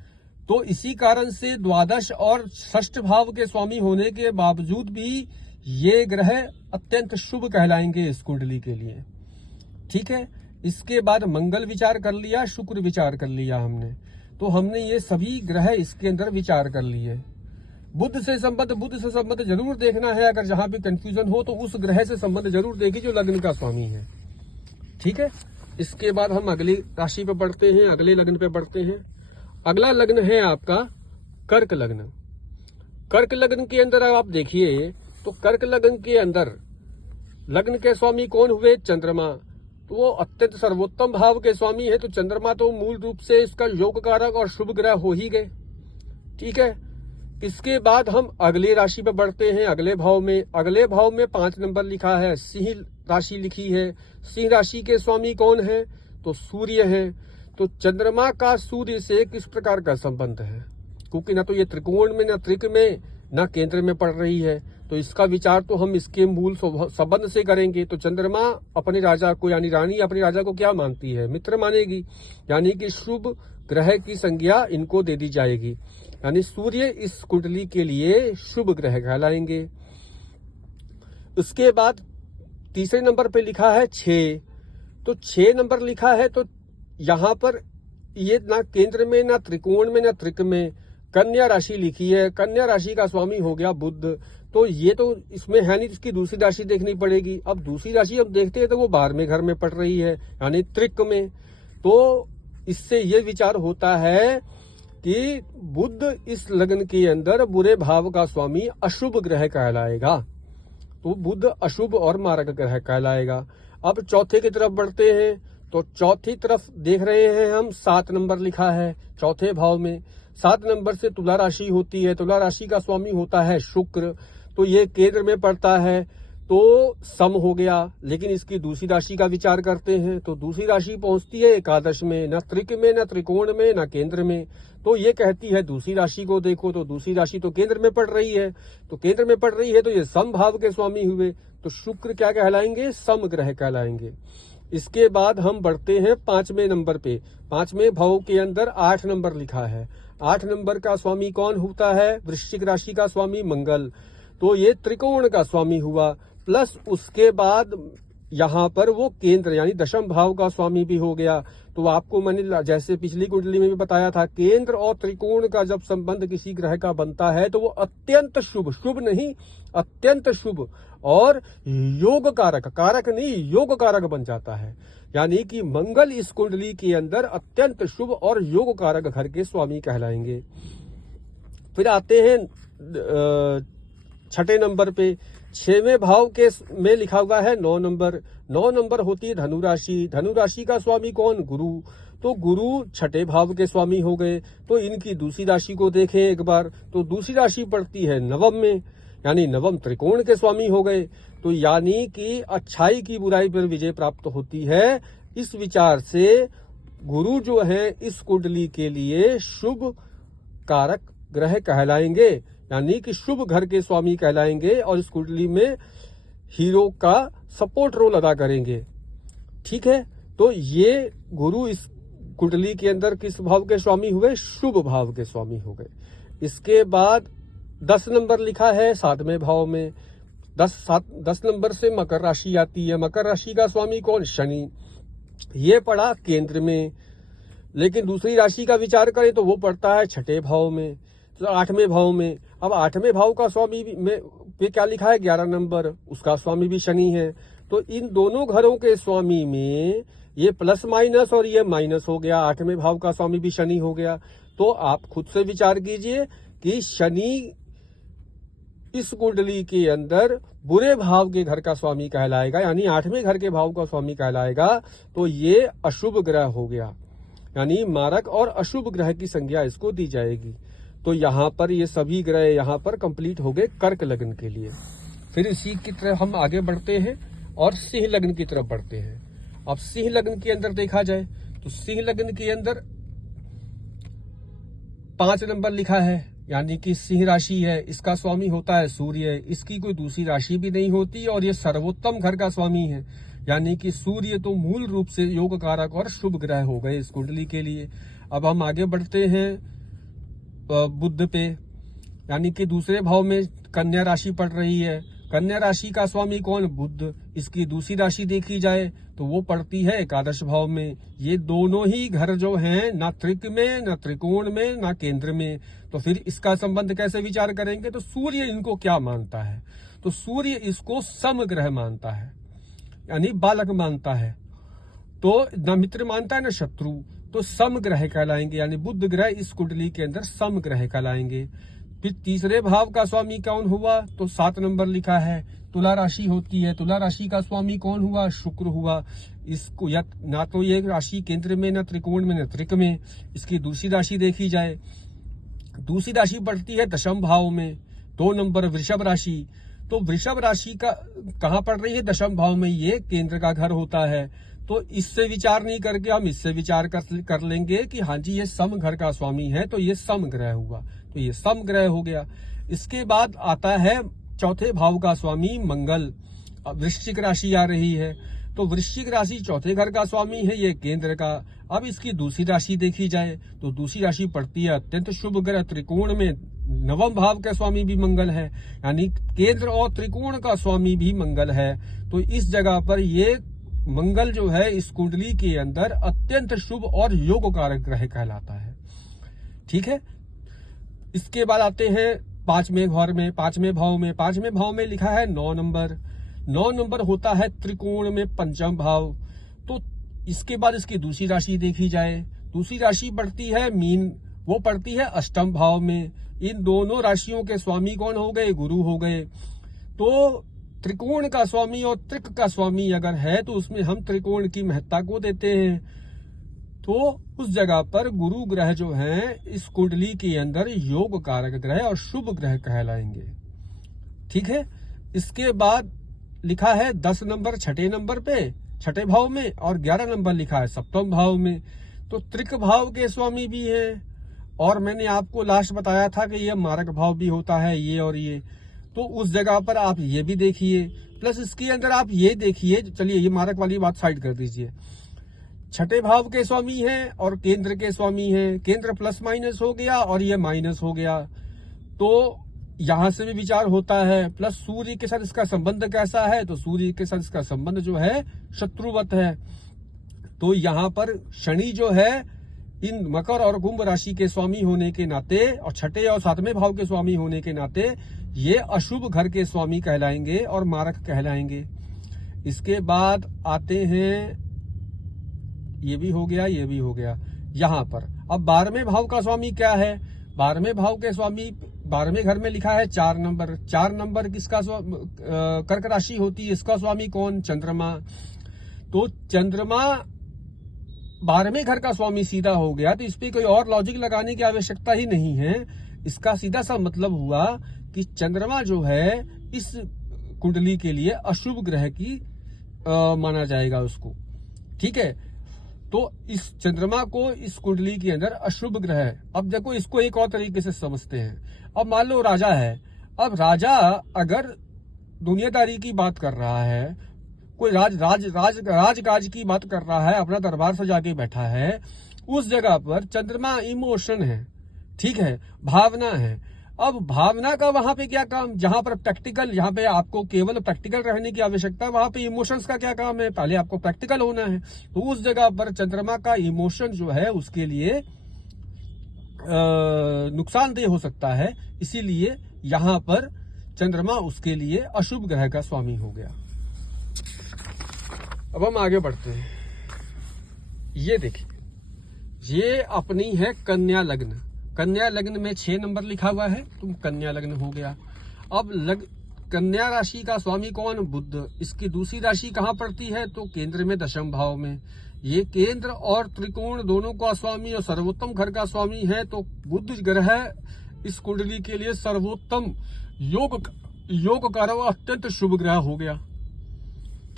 तो इसी कारण से द्वादश और षष्ठ भाव के स्वामी होने के बावजूद भी ये ग्रह अत्यंत शुभ कहलाएंगे इस कुंडली के लिए। ठीक है। इसके बाद मंगल विचार कर लिया, शुक्र विचार कर लिया हमने। तो हमने ये सभी ग्रह इसके अंदर विचार कर लिए। बुध से संबंध जरूर देखना है। अगर जहां भी कंफ्यूजन हो तो उस ग्रह से संबंध जरूर देखिए जो लग्न का स्वामी है। ठीक है। इसके बाद हम अगली राशि पे बढ़ते हैं, अगले लग्न पे बढ़ते हैं। अगला लग्न है आपका कर्क लग्न। कर्क लग्न के अंदर आप देखिए, तो कर्क लग्न के अंदर लग्न के स्वामी कौन हुए? चंद्रमा। तो वो अत्यंत सर्वोत्तम भाव के स्वामी है। तो चंद्रमा तो मूल रूप से इसका योग कारक और शुभ ग्रह हो ही गए। ठीक है। इसके बाद हम अगले राशि पर बढ़ते हैं, अगले भाव में। अगले भाव में 5 नंबर लिखा है, सिंह राशि लिखी है। सिंह राशि के स्वामी कौन है? तो सूर्य है। तो चंद्रमा का सूर्य से किस प्रकार का संबंध है? क्योंकि ना तो ये त्रिकोण में, ना त्रिक में, ना केंद्र में पड़ रही है। तो इसका विचार तो हम इसके मूल संबंध से करेंगे। तो चंद्रमा अपने राजा को, यानी रानी अपने राजा को क्या मानती है? मित्र मानेगी, यानी कि शुभ ग्रह की संज्ञा इनको दे दी जाएगी। यानी सूर्य इस कुंडली के लिए शुभ ग्रह कहलाएंगे। उसके बाद तीसरे नंबर पे लिखा है 6। तो 6 नंबर लिखा है, तो यहां पर ये ना केंद्र में, ना त्रिकोण में, ना त्रिक में, कन्या राशि लिखी है। कन्या राशि का स्वामी हो गया बुध। तो ये तो इसमें है नहीं, इसकी दूसरी राशि देखनी पड़ेगी। अब दूसरी राशि हम देखते हैं तो वो 12वें घर में पड़ रही है, यानी त्रिक में। तो इससे ये विचार होता है कि बुध इस लग्न के अंदर बुरे भाव का स्वामी अशुभ ग्रह कहलाएगा। तो बुध अशुभ और मारक ग्रह कहलाएगा। अब चौथे की तरफ बढ़ते हैं, तो चौथी तरफ देख रहे हैं हम 7 नंबर लिखा है चौथे भाव में। 7 नंबर से तुला राशि होती है, तुला राशि का स्वामी होता है शुक्र। तो ये केंद्र में पड़ता है, तो सम हो गया। लेकिन इसकी दूसरी राशि का विचार करते हैं तो दूसरी राशि पहुंचती है एकादश में, न त्रिक में, न त्रिकोण में, न केंद्र में। तो ये कहती है दूसरी राशि को देखो, तो दूसरी राशि तो केंद्र में पड़ रही है। तो केंद्र में पड़ रही है तो ये सम भाव के स्वामी हुए, तो शुक्र क्या कहलाएंगे? सम ग्रह कहलाएंगे। इसके बाद हम बढ़ते हैं 5वें नंबर पे। 5वें भाव के अंदर 8 नंबर लिखा है। 8 नंबर का स्वामी कौन होता है? वृश्चिक राशि का स्वामी मंगल। तो ये त्रिकोण का स्वामी हुआ, प्लस उसके बाद यहाँ पर वो केंद्र यानी दशम भाव का स्वामी भी हो गया। तो आपको मैंने जैसे पिछली कुंडली में भी बताया था, केंद्र और त्रिकोण का जब संबंध किसी ग्रह का बनता है तो वो अत्यंत शुभ, शुभ नहीं अत्यंत शुभ और योग कारक, कारक नहीं योग कारक बन जाता है। यानी कि मंगल इस कुंडली के अंदर अत्यंत शुभ और योग कारक घर के स्वामी कहलाएंगे। फिर आते हैं 6 नंबर पे। 6वें भाव के में लिखा हुआ है 9 नंबर। 9 नंबर होती है धनु राशि। धनु राशि का स्वामी कौन? गुरु। तो गुरु 6ठे भाव के स्वामी हो गए। तो इनकी दूसरी राशि को देखें एक बार, तो दूसरी राशि पड़ती है नवम में, यानी नवम त्रिकोण के स्वामी हो गए। तो यानी कि अच्छाई की बुराई पर विजय प्राप्त होती है। इस विचार से गुरु जो है इस कुंडली के लिए शुभ कारक ग्रह कहलाएंगे, यानी कि शुभ घर के स्वामी कहलाएंगे और इस कुंडली में हीरो का सपोर्ट रोल अदा करेंगे। ठीक है, तो ये गुरु इस कुंडली के अंदर किस भाव के स्वामी हुए? शुभ भाव के स्वामी हो गए। इसके बाद 10 नंबर लिखा है 7वें भाव में। 10 नंबर से मकर राशि आती है। मकर राशि का स्वामी कौन? शनि। ये पड़ा केंद्र में। लेकिन दूसरी राशि का विचार करें तो वो पड़ता है 6ठे भाव में, तो 8वें भाव में। अब 8वें भाव का स्वामी में पे क्या लिखा है? 11 नंबर, उसका स्वामी भी शनि है। तो इन दोनों घरों के स्वामी में ये प्लस माइनस और ये माइनस हो गया। 8वें भाव का स्वामी भी शनि हो गया। तो आप खुद से विचार कीजिए कि शनि इस कुंडली के अंदर बुरे भाव के घर का स्वामी कहलाएगा, यानी 8वें घर के भाव का स्वामी कहलाएगा। तो ये अशुभ ग्रह हो गया, यानी मारक और अशुभ ग्रह की संज्ञा इसको दी जाएगी। तो यहाँ पर ये सभी ग्रह यहाँ पर कंप्लीट हो गए कर्क लग्न के लिए। फिर इसी की तरफ हम आगे बढ़ते हैं और सिंह लग्न की तरफ बढ़ते हैं। अब सिंह लग्न के अंदर देखा जाए तो सिंह लग्न के अंदर 5 नंबर लिखा है, यानी कि सिंह राशि है। इसका स्वामी होता है सूर्य। इसकी कोई दूसरी राशि भी नहीं होती और ये सर्वोत्तम घर का स्वामी है, यानी कि सूर्य तो मूल रूप से योग कारक और शुभ ग्रह हो गए इस कुंडली के लिए। अब हम आगे बढ़ते हैं बुध पे, यानी कि दूसरे भाव में कन्या राशि पड़ रही है। कन्या राशि का स्वामी कौन? बुध। इसकी दूसरी राशि देखी जाए तो वो पड़ती है एकादश भाव में। ये दोनों ही घर जो हैं ना त्रिक में, ना त्रिकोण में, ना केंद्र में। तो फिर इसका संबंध कैसे विचार करेंगे? तो सूर्य इनको क्या मानता है? तो सूर्य इसको समग्रह मानता है, यानी बालक मानता है। तो न मित्र मानता है न शत्रु। तो समग्रह कहलाएंगे, यानी बुध ग्रह इस कुंडली के अंदर समग्रह कहलाएंगे। फिर तीसरे भाव का स्वामी कौन हुआ? तो 7 नंबर लिखा है तुला राशि होती है। तुला राशि का स्वामी कौन हुआ? शुक्र हुआ। इसको ना तो ये राशि केंद्र में, न त्रिकोण में, न त्रिक में। इसकी दूसरी राशि देखी जाए, दूसरी राशि पड़ती है दशम भाव में। 2 नंबर वृषभ राशि। तो वृषभ राशि का कहाँ पड़ रही है? दशम भाव में। ये केंद्र का घर होता है। तो इससे विचार नहीं करके हम इससे विचार कर लेंगे कि हाँ जी ये सम घर का स्वामी है, तो ये सम ग्रह हुआ, तो ये सम ग्रह हो गया। इसके बाद आता है चौथे भाव का स्वामी मंगल। वृश्चिक राशि आ रही है, तो वृश्चिक राशि चौथे घर का स्वामी है, ये केंद्र का। अब इसकी दूसरी राशि देखी जाए तो दूसरी राशि पड़ती है अत्यंत शुभ ग्रह त्रिकोण में। नवम भाव का स्वामी भी मंगल है, यानी केंद्र और त्रिकोण का स्वामी भी मंगल है। तो इस जगह पर ये मंगल जो है इस कुंडली के अंदर अत्यंत शुभ और योग कारक ग्रह कहलाता है। ठीक है, इसके बाद आते हैं पांचवें भाव में लिखा है 9 नंबर। 9 नंबर होता है त्रिकोण में पंचम भाव। तो इसके बाद इसकी दूसरी राशि देखी जाए, दूसरी राशि पड़ती है मीन, वो पड़ती है अष्टम भाव में। इन दोनों राशियों के स्वामी कौन हो गए? गुरु हो गए। तो त्रिकोण का स्वामी और त्रिक का स्वामी अगर है तो उसमें हम त्रिकोण की महत्ता को देते हैं। तो उस जगह पर गुरु ग्रह जो है इस कुंडली के अंदर योग कारक ग्रह और शुभ ग्रह कहलाएंगे। ठीक है। इसके बाद लिखा है 10 नंबर छठे नंबर पे, छठे भाव में, और 11 नंबर लिखा है सप्तम भाव में। तो त्रिक भाव के स्वामी भी हैं। और मैंने आपको लास्ट बताया था कि ये मारक भाव भी होता है, ये और ये। तो उस जगह पर आप ये भी देखिए, प्लस इसके अंदर आप ये देखिए। चलिए ये मारक वाली बात साइड कर दीजिए। छठे भाव के स्वामी हैं और केंद्र के स्वामी हैं। केंद्र प्लस माइनस हो गया और ये माइनस हो गया, तो यहां से भी विचार होता है। प्लस सूर्य के साथ इसका संबंध कैसा है? तो सूर्य के साथ इसका संबंध जो है शत्रुवत है। तो यहाँ पर शनि जो है इन मकर और कुंभ राशि के स्वामी होने के नाते और छठे और सातवें भाव के स्वामी होने के नाते ये अशुभ घर के स्वामी कहलाएंगे और मारक कहलाएंगे। इसके बाद आते हैं, ये भी हो गया, ये भी हो गया। यहाँ पर अब 12वें भाव का स्वामी क्या है? 12वें भाव के स्वामी 12वें घर में लिखा है 4 नंबर। 4 नंबर किसका कर्क राशि होती है, इसका स्वामी कौन? चंद्रमा। तो चंद्रमा 12वें घर का स्वामी सीधा हो गया, तो इस पे कोई और लॉजिक लगाने की आवश्यकता ही नहीं है। इसका सीधा सा मतलब हुआ कि चंद्रमा जो है इस कुंडली के लिए अशुभ ग्रह की माना जाएगा उसको। ठीक है। तो इस चंद्रमा को इस कुंडली के अंदर अशुभ ग्रह है। अब देखो इसको एक और तरीके से समझते हैं। अब मान लो राजा है। अब राजा अगर दुनियादारी की बात कर रहा है, कोई राजकाज की बात कर रहा है, अपना दरबार सजा के बैठा है, उस जगह पर चंद्रमा इमोशन है, ठीक है, भावना है। अब भावना का वहां पे क्या काम? जहां पर प्रैक्टिकल, जहां पे आपको केवल प्रैक्टिकल रहने की आवश्यकता है, वहां पे इमोशंस का क्या काम है? पहले आपको प्रैक्टिकल होना है। तो उस जगह पर चंद्रमा का इमोशन जो है उसके लिए नुकसानदेह हो सकता है। इसीलिए यहां पर चंद्रमा उसके लिए अशुभ ग्रह का स्वामी हो गया। अब हम आगे बढ़ते हैं। ये देखिए, ये अपनी है कन्या लग्न। कन्या लग्न में 6 नंबर लिखा हुआ है, तो कन्या लग्न हो गया। अब कन्या राशि का स्वामी कौन? बुध। इसकी दूसरी राशि कहाँ पड़ती है? तो केंद्र में दशम भाव में। ये केंद्र और त्रिकोण दोनों का स्वामी और सर्वोत्तम घर का स्वामी है। तो बुध ग्रह इस कुंडली के लिए सर्वोत्तम योग कारक अत्यंत शुभ ग्रह हो गया।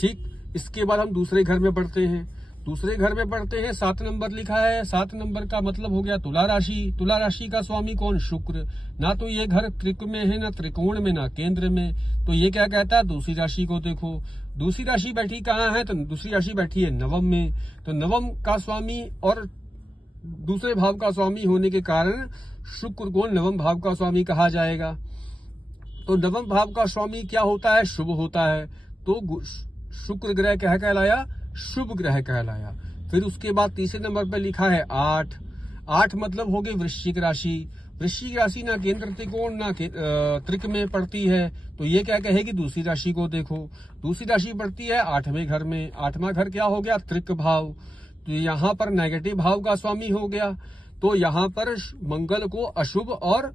ठीक। इसके बाद हम दूसरे घर में बढ़ते हैं। दूसरे घर में बढ़ते हैं, 7 नंबर लिखा है। 7 नंबर का मतलब हो गया तुला राशि। तुला राशि का स्वामी कौन? शुक्र। ना तो ये घर त्रिक में है, ना त्रिकोण में, ना केंद्र में। तो ये क्या कहता है? दूसरी राशि को देखो। दूसरी राशि बैठी कहाँ है? तो दूसरी राशि बैठी है नवम में। तो नवम का स्वामी और दूसरे भाव का स्वामी होने के कारण शुक्र को नवम भाव का स्वामी कहा जाएगा। तो नवम भाव का स्वामी क्या होता है? शुभ होता है। तो शुक्र ग्रह क्या कहलाया? शुभ ग्रह कहलाया। फिर उसके बाद तीसरे नंबर पर लिखा है 8। 8 मतलब हो गई वृश्चिक राशि। वृश्चिक राशि ना केंद्र त्रिकोण ना त्रिक में पड़ती है। तो ये क्या कहेगी? दूसरी राशि को देखो। दूसरी राशि पड़ती है 8वें घर में। 8वां घर क्या हो गया? त्रिक भाव। तो यहाँ पर नेगेटिव भाव का स्वामी हो गया। तो यहाँ पर मंगल को अशुभ और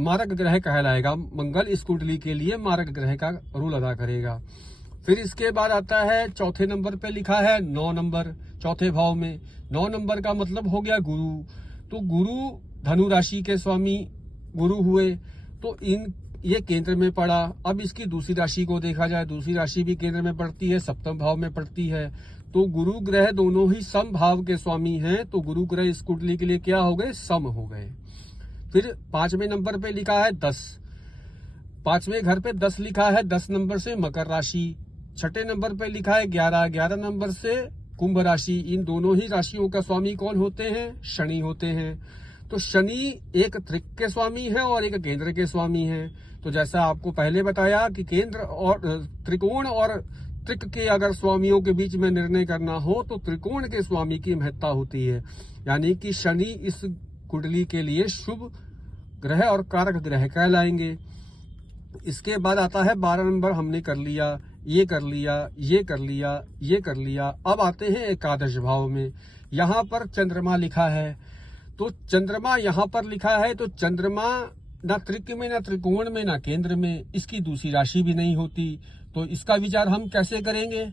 मारक ग्रह कहलाएगा। मंगल इस कुंडली के लिए मारक ग्रह का रोल अदा करेगा। फिर इसके बाद आता है चौथे नंबर पे लिखा है 9 नंबर, चौथे भाव में। 9 नंबर का मतलब हो गया गुरु। तो गुरु धनु राशि के स्वामी गुरु हुए। तो ये केंद्र में पड़ा। अब इसकी दूसरी राशि को देखा जाए, दूसरी राशि भी केंद्र में पड़ती है, सप्तम भाव में पड़ती है। तो गुरु ग्रह दोनों ही सम भाव के स्वामी हैं। तो गुरु ग्रह इस कुंडली के लिए क्या हो गए? सम हो गए। फिर 5वें नंबर पे लिखा है 10। 5वें घर पे 10 लिखा है, 10 नंबर से मकर राशि। 6ठे नंबर पे लिखा है 11। 11 नंबर से कुंभ राशि। इन दोनों ही राशियों का स्वामी कौन होते हैं? शनि होते हैं। तो शनि एक त्रिक के स्वामी है और एक केंद्र के स्वामी है। तो जैसा आपको पहले बताया कि केंद्र और त्रिकोण और त्रिक के अगर स्वामियों के बीच में निर्णय करना हो तो त्रिकोण के स्वामी की महत्ता होती है। यानी कि शनि इस कुंडली के लिए शुभ ग्रह और कारक ग्रह कहलाएंगे। इसके बाद आता है 12 नंबर, हमने कर लिया, ये कर लिया, ये कर लिया, ये कर लिया। अब आते हैं एकादश भाव में। यहाँ पर चंद्रमा लिखा है, तो चंद्रमा यहाँ पर लिखा है, तो चंद्रमा ना त्रिक में, ना त्रिकोण में, ना केंद्र में, इसकी दूसरी राशि भी नहीं होती। तो इसका विचार हम कैसे करेंगे?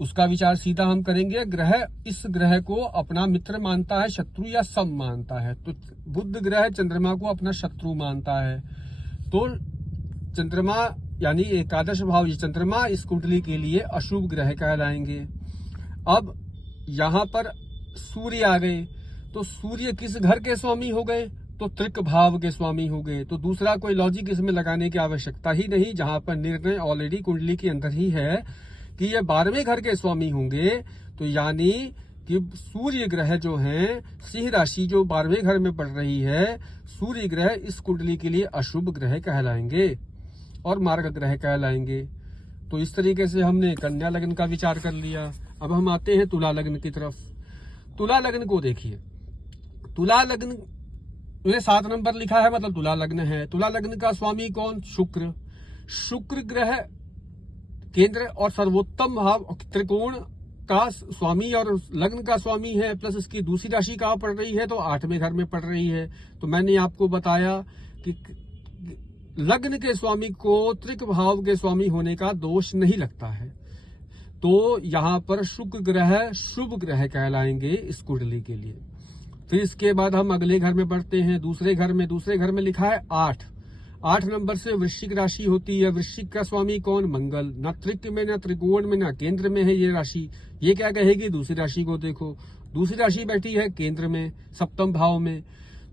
उसका विचार सीधा हम करेंगे, ग्रह इस ग्रह को अपना मित्र मानता है, शत्रु या सम मानता है। तो बुध ग्रह चंद्रमा को अपना शत्रु मानता है। तो चंद्रमा यानी एकादश भाव ये चंद्रमा इस कुंडली के लिए अशुभ ग्रह कहलाएंगे। अब यहाँ पर सूर्य आ गए, तो सूर्य किस घर के स्वामी हो गए? तो त्रिक भाव के स्वामी हो गए। तो दूसरा कोई लॉजिक इसमें लगाने की आवश्यकता ही नहीं, जहां पर निर्णय ऑलरेडी कुंडली के अंदर ही है कि ये 12वें घर के स्वामी होंगे। तो यानी कि सूर्य ग्रह जो हैं, सिंह राशि जो 12वें घर में पड़ रही है, सूर्य ग्रह इस कुंडली के लिए अशुभ ग्रह कहलाएंगे और मार्ग ग्रह कहलाएंगे। तो इस तरीके से हमने कन्या लग्न का विचार कर लिया। अब हम आते हैं तुला लग्न की तरफ। तुला लग्न को देखिए, तुला लग्न में 7 नंबर लिखा है, मतलब तुला लग्न है। तुला लग्न का स्वामी कौन? शुक्र। शुक्र ग्रह केंद्र और सर्वोत्तम भाव त्रिकोण का स्वामी और लग्न का स्वामी है, प्लस इसकी दूसरी राशि कहाँ पड़ रही है? तो 8वें घर में पड़ रही है। तो मैंने आपको बताया कि लग्न के स्वामी को त्रिक भाव के स्वामी होने का दोष नहीं लगता है। तो यहाँ पर शुक्र ग्रह शुभ ग्रह कहलाएंगे इस कुंडली के लिए। फिर इसके बाद हम अगले घर में बढ़ते हैं, दूसरे घर में। दूसरे घर में लिखा है 8 नंबर से वृश्चिक राशि होती है। वृश्चिक का स्वामी कौन? मंगल। न त्रिक में, न त्रिकोण में, न केंद्र में है ये राशि। ये क्या कहेगी? दूसरी राशि को देखो, दूसरी राशि बैठी है केंद्र में, सप्तम भाव में।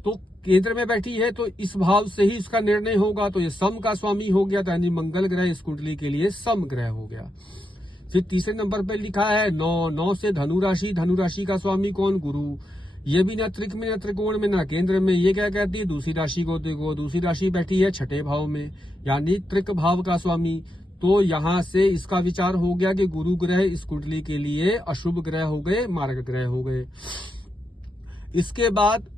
तो केंद्र में बैठी है, तो इस भाव से ही इसका निर्णय होगा। तो ये सम का स्वामी हो गया, यानी मंगल ग्रह इस कुंडली के लिए सम ग्रह हो गया। फिर तीसरे नंबर पर लिखा है 9 से धनु राशि। धनु राशि का स्वामी कौन? गुरु। ये भी न त्रिक में, न त्रिकोण में, न केंद्र में। ये क्या कहती है? दूसरी राशि को देखो, दूसरी राशि बैठी है 6ठे भाव में, यानी त्रिक भाव का स्वामी। तो यहां से इसका विचार हो गया कि गुरु ग्रह इस कुंडली के लिए अशुभ ग्रह हो गए, मार्ग ग्रह हो गए। इसके बाद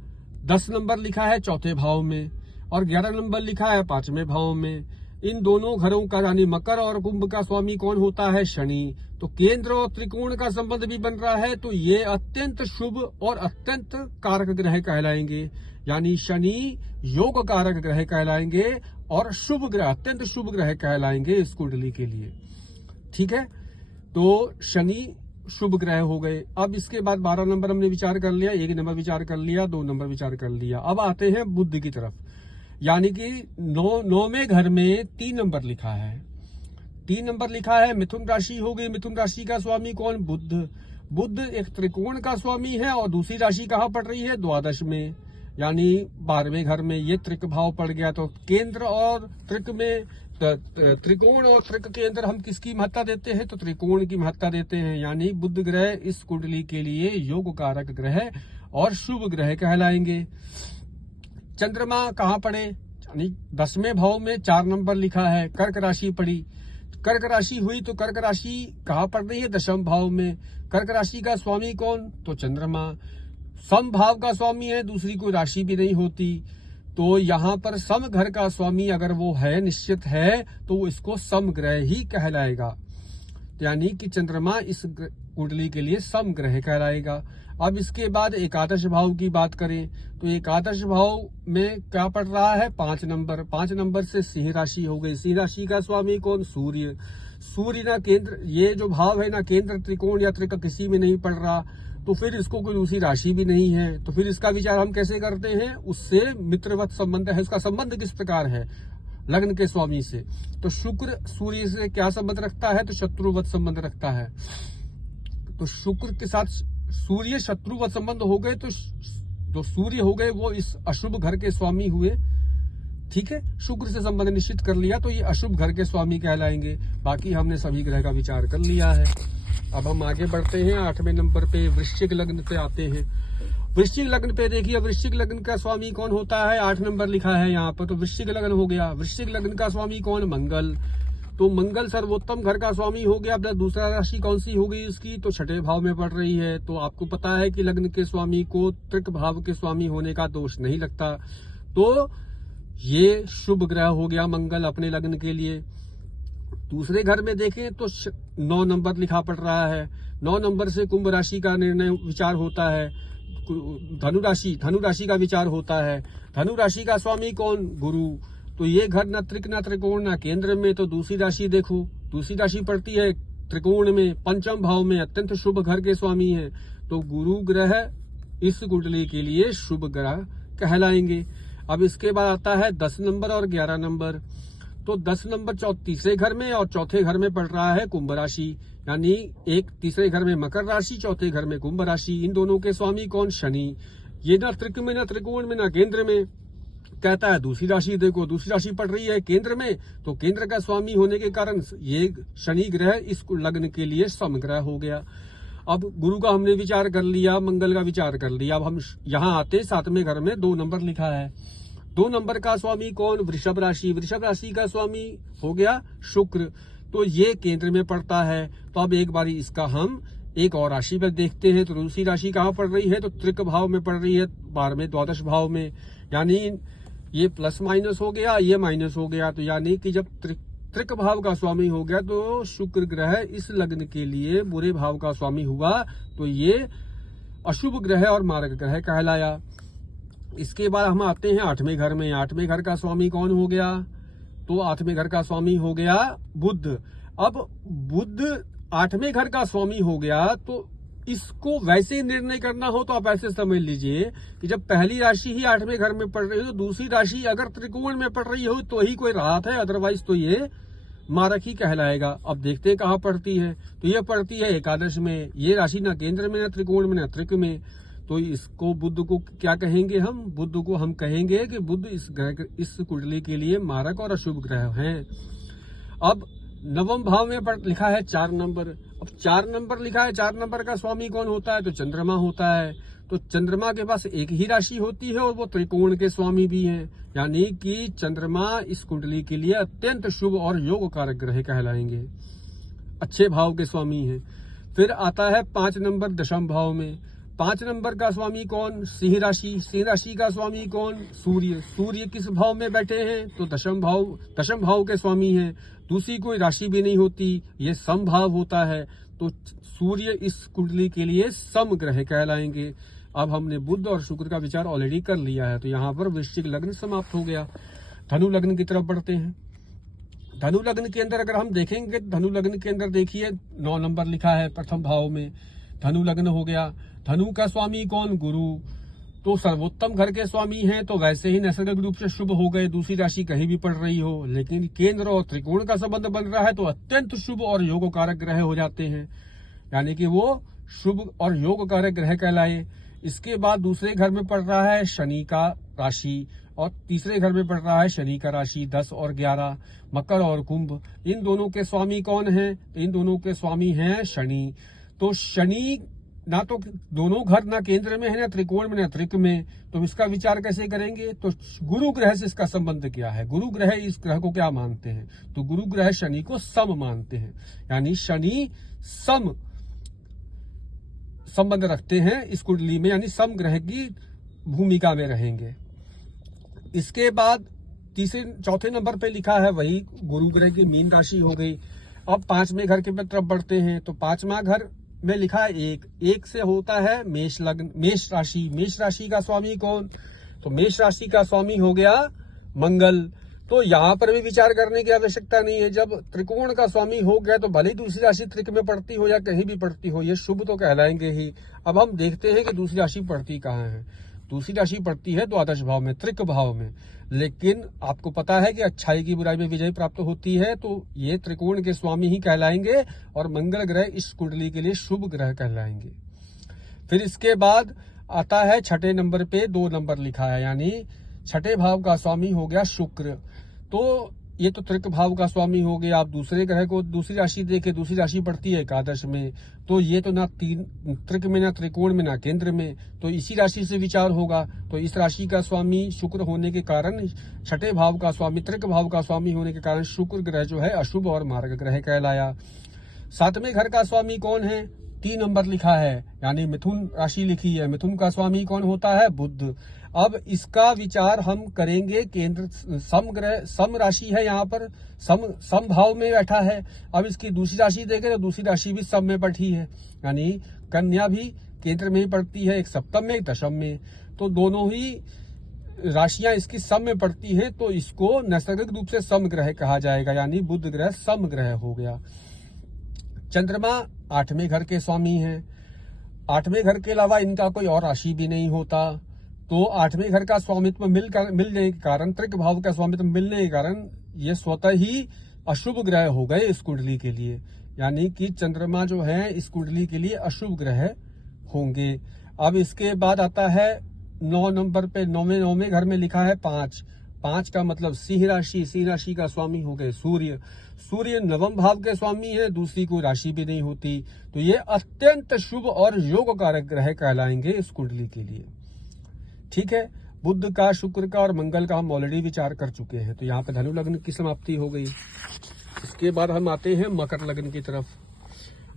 10 नंबर लिखा है 4थे भाव में और 11 नंबर लिखा है 5वें भाव में। इन दोनों घरों का यानी मकर और कुंभ का स्वामी कौन होता है? शनि। तो केंद्र और त्रिकोण का संबंध भी बन रहा है, तो ये अत्यंत शुभ और अत्यंत कारक ग्रह कहलाएंगे, यानी शनि योग कारक ग्रह कहलाएंगे और शुभ ग्रह, अत्यंत शुभ ग्रह कहलाएंगे इस कुंडली के लिए। ठीक है, तो शनि शुभ ग्रह हो गए। अब इसके बाद 12 नंबर हमने विचार कर लिया, 1 नंबर विचार कर लिया, 2 नंबर विचार कर लिया। अब आते हैं बुध की तरफ, यानी कि 9वें घर में 3 नंबर लिखा है। 3 नंबर लिखा है मिथुन राशि हो गई। मिथुन राशि का स्वामी कौन? बुध। बुध एक त्रिकोण का स्वामी है और दूसरी राशि कहाँ पड़ रही है? द्वादश में, यानी 12वें घर में। ये त्रिक भाव पड़ गया। तो केंद्र और त्रिक में, त्रिकोण और त्रिक के अंदर हम किसकी महत्ता देते हैं? तो त्रिकोण की महत्ता देते हैं, यानी बुध ग्रह इस कुंडली के लिए योग कारक ग्रह और शुभ ग्रह कहलाएंगे। चंद्रमा कहाँ पड़े? यानी 10वें भाव में 4 नंबर लिखा है, कर्क राशि पड़ी। कर्क राशि हुई तो कर्क राशि कहाँ पड़ रही है? 10वें भाव में। कर्क राशि का स्वामी कौन? तो चंद्रमा। सम भाव का स्वामी है, दूसरी कोई राशि भी नहीं होती। तो यहाँ पर सम घर का स्वामी अगर वो है, निश्चित है, तो वो इसको सम ग्रह ही कहलाएगा, यानी कि चंद्रमा इस कुंडली के लिए सम ग्रह कहलाएगा। अब इसके बाद एकादश भाव की बात करें तो एकादश भाव में क्या पड़ रहा है? 5 नंबर। 5 नंबर से सिंह राशि हो गई। सिंह राशि का स्वामी कौन? सूर्य। सूर्य ना केंद्र, ये जो भाव है ना केंद्र, त्रिकोण या त्रिक किसी में नहीं पड़ रहा, तो फिर इसको कोई दूसरी राशि भी नहीं है। तो फिर इसका विचार हम कैसे करते हैं? उससे मित्रवत संबंध है। उसका संबंध किस प्रकार है? लग्न के स्वामी से। तो शुक्र सूर्य से क्या संबंध रखता है? तो शत्रुवत संबंध रखता है। तो शुक्र के साथ सूर्य शत्रुवत संबंध हो गए, तो जो सूर्य हो गए वो इस अशुभ घर के स्वामी हुए। ठीक है, शुक्र से संबंध निश्चित कर लिया, तो ये अशुभ घर के स्वामी कहलाएंगे। बाकी हमने सभी ग्रह का विचार कर लिया है। अब हम आगे बढ़ते हैं 8वें नंबर पे, वृश्चिक लग्न पे आते हैं। वृश्चिक लग्न पे देखिए, वृश्चिक लग्न का स्वामी कौन होता है? 8 नंबर लिखा है यहाँ पर, तो वृश्चिक लग्न हो गया। वृश्चिक लग्न का स्वामी कौन? मंगल। तो मंगल सर्वोत्तम घर का स्वामी हो गया। अब दूसरा राशि कौन सी हो गई इसकी? तो 6ठे भाव में पड़ रही है। तो आपको पता है कि लग्न के स्वामी को त्रिक भाव के स्वामी होने का दोष नहीं लगता। तो ये शुभ ग्रह हो गया मंगल अपने लग्न के लिए। दूसरे घर में देखें तो 9 नंबर लिखा पड़ रहा है। 9 नंबर से कुंभ राशि का निर्णय विचार होता है, धनु राशि का विचार होता है। धनु राशि का स्वामी कौन? गुरु। तो ये घर न त्रिक न त्रिकोण न केंद्र में, तो दूसरी राशि देखो, दूसरी राशि पड़ती है त्रिकोण में, पंचम भाव में, अत्यंत शुभ घर के स्वामी है। तो गुरु ग्रह इस कुंडली के लिए शुभ ग्रह कहलाएंगे। अब इसके बाद आता है 10 नंबर और 11 नंबर। तो 10 नंबर तीसरे घर में और चौथे घर में पड़ रहा है कुंभ राशि, यानी एक तीसरे घर में मकर राशि, चौथे घर में कुंभ राशि। इन दोनों के स्वामी कौन? शनि। ये ना त्रिक में, ना त्रिकोण में, ना केंद्र में। कहता है दूसरी राशि देखो, दूसरी राशि पड़ रही है केंद्र में, तो केंद्र का स्वामी होने के कारण ये शनि ग्रह इस लग्न के लिए समग्रह हो गया। अब गुरु का हमने विचार कर लिया, मंगल का विचार कर लिया। अब हम यहाँ आते 7वें घर में 2 नंबर लिखा है। 2 नंबर का स्वामी कौन? वृषभ राशि। वृषभ राशि का स्वामी हो गया शुक्र। तो ये केंद्र में पड़ता है। तो अब एक बारी इसका हम एक और राशि पर देखते हैं। तो दूसरी राशि कहाँ पड़ रही है? तो त्रिक भाव में पड़ रही है, 12वें द्वादश भाव में। यानी ये प्लस माइनस हो गया, ये माइनस हो गया। तो यानी कि जब त्रिक भाव का स्वामी हो गया तो शुक्र ग्रह इस लग्न के लिए बुरे भाव का स्वामी हुआ, तो ये अशुभ ग्रह और मारक ग्रह कहलाया। इसके बाद हम आते हैं 8वें घर में। 8वें घर का स्वामी कौन हो गया? तो 8वें घर का स्वामी हो गया बुध। अब बुध 8वें घर का स्वामी हो गया, तो इसको वैसे निर्णय करना हो तो आप ऐसे समझ लीजिए कि जब पहली राशि ही 8वें घर में पड़ रही हो, तो दूसरी राशि अगर त्रिकोण में पड़ रही हो तो ही कोई राहत है, अदरवाइज तो ये मारक ही कहलाएगा। अब देखते हैं कहाँ पड़ती है। तो ये पड़ती है एकादश में। ये राशि ना केंद्र में, ना त्रिकोण में, ना त्रिक में। तो इसको बुध को क्या कहेंगे हम? बुध को हम कहेंगे कि बुध इस कुंडली के लिए मारक और अशुभ ग्रह हैं। अब 9वें भाव में लिखा है 4 नंबर। अब 4 नंबर लिखा है, 4 नंबर का स्वामी कौन होता है? तो चंद्रमा होता है। तो चंद्रमा के पास एक ही राशि होती है और वो त्रिकोण के स्वामी भी हैं, यानी कि चंद्रमा इस कुंडली के लिए अत्यंत शुभ और योग कारक ग्रह कहलाएंगे, अच्छे भाव के स्वामी हैं। फिर आता है 5 नंबर दशम भाव में। 5 नंबर का स्वामी कौन? सिंह राशि। सिंह राशि का स्वामी कौन? सूर्य। सूर्य किस भाव में बैठे हैं? तो दशम भाव के स्वामी हैं। दूसरी कोई राशि भी नहीं होती, ये सम भाव होता है। तो सूर्य इस कुंडली के लिए सम ग्रह कहलाएंगे। अब हमने बुध और शुक्र का विचार ऑलरेडी कर लिया है, तो यहाँ पर वृश्चिक लग्न समाप्त हो गया। धनु लग्न की तरफ बढ़ते हैं। धनु लग्न के अंदर अगर हम देखेंगे, धनु लग्न के अंदर देखिए 9 नंबर लिखा है प्रथम भाव में। धनु लग्न हो गया। धनु का स्वामी कौन? गुरु। तो सर्वोत्तम घर के स्वामी हैं, तो वैसे ही नैसर्गिक रूप से शुभ हो गए, दूसरी राशि कहीं भी पड़ रही हो। लेकिन केंद्र और त्रिकोण का संबंध बन रहा है तो अत्यंत शुभ और योग कारक ग्रह हो जाते हैं, यानी कि वो शुभ और योग कारक ग्रह कहलाए। इसके बाद दूसरे घर में पड़ रहा है शनि का राशि और तीसरे घर में पड़ रहा है शनि का राशि 10 और 11, मकर और कुंभ। इन दोनों के स्वामी कौन हैं? इन दोनों के स्वामी हैं शनि। तो शनि ना तो दोनों घर ना केंद्र में है, ना त्रिकोण में, ना त्रिक में। तो इसका विचार कैसे करेंगे? तो गुरु ग्रह से इसका संबंध क्या है? गुरु ग्रह इस ग्रह को क्या मानते हैं? तो गुरु ग्रह शनि को सम मानते हैं, यानी शनि सम संबंध रखते हैं इस कुंडली में, यानी सम ग्रह की भूमिका में रहेंगे। इसके बाद चौथे नंबर पे लिखा है वही गुरु ग्रह की मीन राशि हो गई। अब 5वें घर की तरफ बढ़ते हैं। तो 5वां घर में लिखा है एक से होता है मेष लग्न, मेष राशि। मेष राशि का स्वामी कौन? तो मेष राशि का स्वामी हो गया मंगल। तो यहाँ पर भी विचार करने की आवश्यकता नहीं है। जब त्रिकोण का स्वामी हो गया तो भले ही दूसरी राशि त्रिक में पड़ती हो या कहीं भी पड़ती हो, ये शुभ तो कहलाएंगे ही। अब हम देखते हैं कि दूसरी राशि पड़ती कहाँ है। दूसरी राशि पड़ती है द्वादश भाव में, त्रिक भाव में। लेकिन आपको पता है कि अच्छाई की बुराई में विजय प्राप्त होती है, तो ये त्रिकोण के स्वामी ही कहलाएंगे और मंगल ग्रह इस कुंडली के लिए शुभ ग्रह कहलाएंगे। फिर इसके बाद आता है 6ठे नंबर पे 2 नंबर लिखा है, यानी 6ठे भाव का स्वामी हो गया शुक्र। तो ये तो त्रिक भाव का स्वामी हो गया। आप दूसरे ग्रह को दूसरी राशि देखे, दूसरी राशि पड़ती है एकादश में। तो ये तो ना त्रिक में, ना त्रिकोण में, ना केंद्र में, तो इसी राशि से विचार होगा। तो इस राशि का स्वामी शुक्र होने के कारण, 6ठे भाव का स्वामी त्रिक भाव का स्वामी होने के कारण शुक्र ग्रह जो है अशुभ और मारक ग्रह कहलाया। 7वें घर का स्वामी कौन है? 3 नंबर लिखा है, यानी मिथुन राशि लिखी है। मिथुन का स्वामी कौन होता है? बुध। अब इसका विचार हम करेंगे केंद्र समग्रह, सम राशि है, यहाँ पर सम भाव में बैठा है। अब इसकी दूसरी राशि देखें तो दूसरी राशि भी सम में बैठी है, यानी कन्या भी केंद्र में ही पड़ती है, एक सप्तम में एक दशम में, तो दोनों ही राशियां इसकी सम में पड़ती हैं, तो इसको नैसर्गिक रूप से सम ग्रह कहा जाएगा, यानी बुध ग्रह सम ग्रह हो गया। चंद्रमा 8वें घर के स्वामी हैं। 8वें घर के अलावा इनका कोई और राशि भी नहीं होता, तो 8वें घर का स्वामित्व मिल जाने के कारण, त्रिक भाव का स्वामित्व मिलने के कारण ये स्वतः ही अशुभ ग्रह हो गए इस कुंडली के लिए, यानी कि चंद्रमा जो है इस कुंडली के लिए अशुभ ग्रह होंगे। अब इसके बाद आता है 9 नंबर पे, 9वें घर में लिखा है 5 का मतलब सिंह राशि। सिंह राशि का स्वामी हो गए सूर्य। सूर्य 9वें भाव के स्वामी है, दूसरी कोई राशि भी नहीं होती, तो ये अत्यंत शुभ और योग कारक ग्रह कहलाएंगे इस कुंडली के लिए। ठीक है, बुध का, शुक्र का और मंगल का हम ऑलरेडी विचार कर चुके हैं, तो यहाँ पे धनु लग्न की समाप्ति हो गई। इसके बाद हम आते हैं मकर लग्न की तरफ।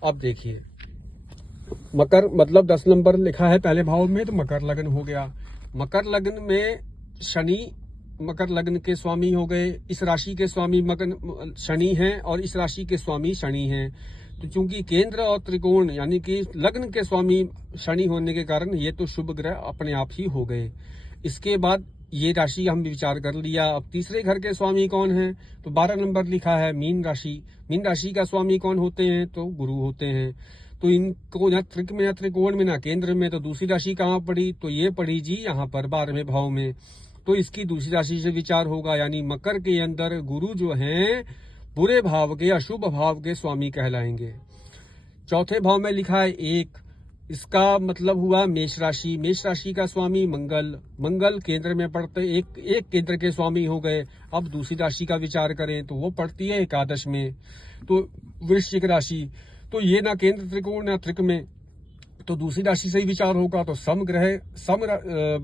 अब देखिए, मकर मतलब 10 नंबर लिखा है पहले भाव में, तो मकर लग्न हो गया। मकर लग्न में शनि मकर लग्न के स्वामी हो गए। इस राशि के स्वामी मकर शनि हैं और इस राशि के स्वामी शनि हैं, तो चूंकि केंद्र और त्रिकोण यानी कि लग्न के स्वामी शनि होने के कारण ये तो शुभ ग्रह अपने आप ही हो गए। इसके बाद ये राशि हम विचार कर लिया। अब तीसरे घर के स्वामी कौन हैं? तो 12 नंबर लिखा है मीन राशि। मीन राशि का स्वामी कौन होते हैं? तो गुरु होते हैं। तो इनको न त्रिक में, न त्रिकोण में, न केंद्र में, तो दूसरी राशि कहाँ पड़ी? तो ये पड़ी जी यहाँ पर 12वें भाव में, तो इसकी दूसरी राशि से विचार होगा, यानी मकर के अंदर गुरु जो हैं बुरे भाव के, अशुभ भाव के स्वामी कहलाएंगे। चौथे भाव में लिखा है 1, इसका मतलब हुआ मेष राशि। मेष राशि का स्वामी मंगल। मंगल केंद्र में पड़ते एक केंद्र के स्वामी हो गए। अब दूसरी राशि का विचार करें तो वो पड़ती है एकादश में, तो वृश्चिक राशि। तो ये ना केंद्र त्रिकोण ना त्रिक में, तो दूसरी राशि से ही विचार होगा, तो सम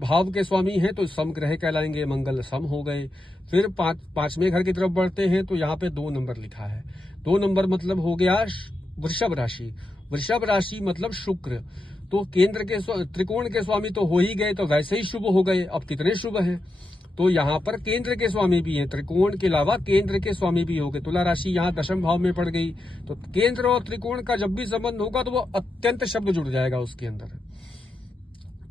भाव के स्वामी हैं तो सम ग्रह कहलाएंगे, मंगल सम हो गए। फिर 5वें घर की तरफ बढ़ते हैं, तो यहाँ पे 2 नंबर लिखा है। 2 नंबर मतलब हो गया वृषभ राशि। वृषभ राशि मतलब शुक्र। तो केंद्र के त्रिकोण के स्वामी तो हो ही गए, तो वैसे ही शुभ हो गए। अब कितने शुभ हैं? तो यहाँ पर केंद्र के स्वामी भी हैं, त्रिकोण के अलावा केंद्र के स्वामी भी हो गए। तुला राशि यहाँ 10वें भाव में पड़ गई, तो केंद्र और त्रिकोण का जब भी संबंध होगा तो वो अत्यंत शब्द जुड़ जाएगा उसके अंदर,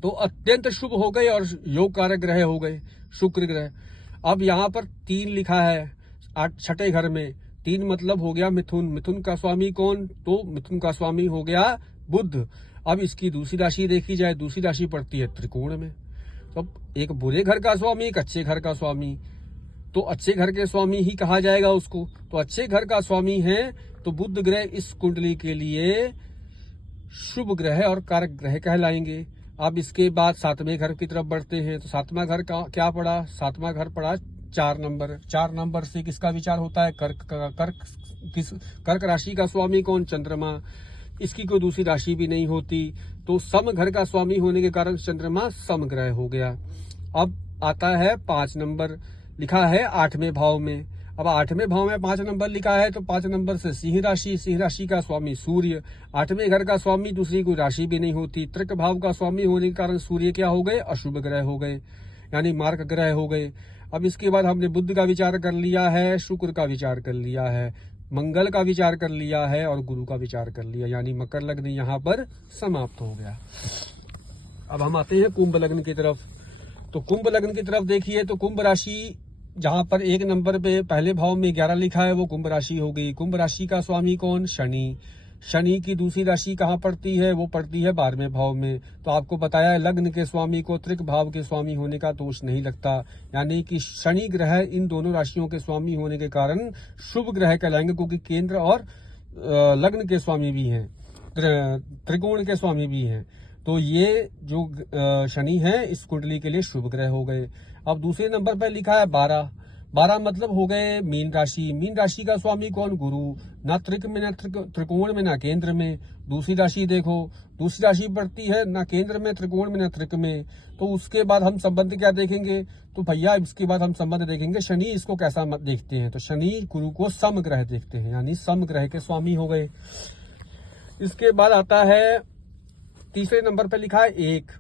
तो अत्यंत शुभ हो गए और योग कारक ग्रह हो गए शुक्र ग्रह। अब यहाँ पर 3 लिखा है 6ठे घर में। 3 मतलब हो गया मिथुन। मिथुन का स्वामी कौन? तो मिथुन का स्वामी हो गया बुध। अब इसकी दूसरी राशि देखी जाए, दूसरी राशि पड़ती है त्रिकोण में। तो एक बुरे घर का स्वामी, एक अच्छे घर का स्वामी, तो अच्छे घर के स्वामी ही कहा जाएगा उसको। तो अच्छे घर का स्वामी है तो बुध ग्रह इस कुंडली के लिए शुभ ग्रह और कारक ग्रह कहलाएंगे। अब इसके बाद 7वें घर की तरफ बढ़ते हैं, तो 7वां घर का क्या पड़ा? 7वां घर पड़ा 4 नंबर। 4 नंबर से किसका विचार होता है? कर्क राशि का स्वामी कौन? चंद्रमा। इसकी कोई दूसरी राशि भी नहीं होती, तो सम घर का स्वामी होने के कारण चंद्रमा सम ग्रह हो गया। अब आता है 5 नंबर लिखा है 8वें भाव में। अब 8वें भाव में 5 नंबर लिखा है, तो 5 नंबर से सिंह राशि। सिंह राशि का स्वामी सूर्य। 8वें घर का स्वामी दूसरी कोई राशि भी नहीं होती। त्रिक भाव का स्वामी होने के कारण सूर्य क्या हो गए? अशुभ ग्रह हो गए, यानी मार्क ग्रह हो गए। अब इसके बाद हमने बुध का विचार कर लिया है, शुक्र का विचार कर लिया है, मंगल का विचार कर लिया है और गुरु का विचार कर लिया, यानी मकर लग्न यहाँ पर समाप्त हो गया। अब हम आते हैं कुंभ लग्न की तरफ। तो कुंभ लग्न की तरफ देखिए, तो कुंभ राशि जहां पर 1 नंबर पे पहले भाव में 11 लिखा है वो कुंभ राशि हो गई। कुंभ राशि का स्वामी कौन? शनि। शनि की दूसरी राशि कहाँ पड़ती है? वो पड़ती है 12वें भाव में। तो आपको बताया है लग्न के स्वामी को त्रिक भाव के स्वामी होने का दोष नहीं लगता, यानी कि शनि ग्रह इन दोनों राशियों के स्वामी होने के कारण शुभ ग्रह कहलाएंगे, क्योंकि केंद्र और लग्न के स्वामी भी हैं, त्रिकोण के स्वामी भी हैं। तो ये जो शनि है इस कुंडली के लिए शुभ ग्रह हो गए। अब दूसरे नंबर पर लिखा है 12। 12 मतलब हो गए मीन राशि। मीन राशि का स्वामी कौन? गुरु। ना त्रिक में, ना त्रिकोण में, ना केंद्र में। दूसरी राशि देखो, दूसरी राशि पड़ती है ना केंद्र में, त्रिकोण में, ना त्रिक में। तो उसके बाद हम संबंध क्या देखेंगे? तो भैया इसके बाद हम संबंध देखेंगे शनि इसको कैसा देखते हैं। तो शनि गुरु को सम ग्रह देखते हैं, यानी सम ग्रह के स्वामी हो गए। इसके बाद आता है तीसरे नंबर पे लिखा है एक।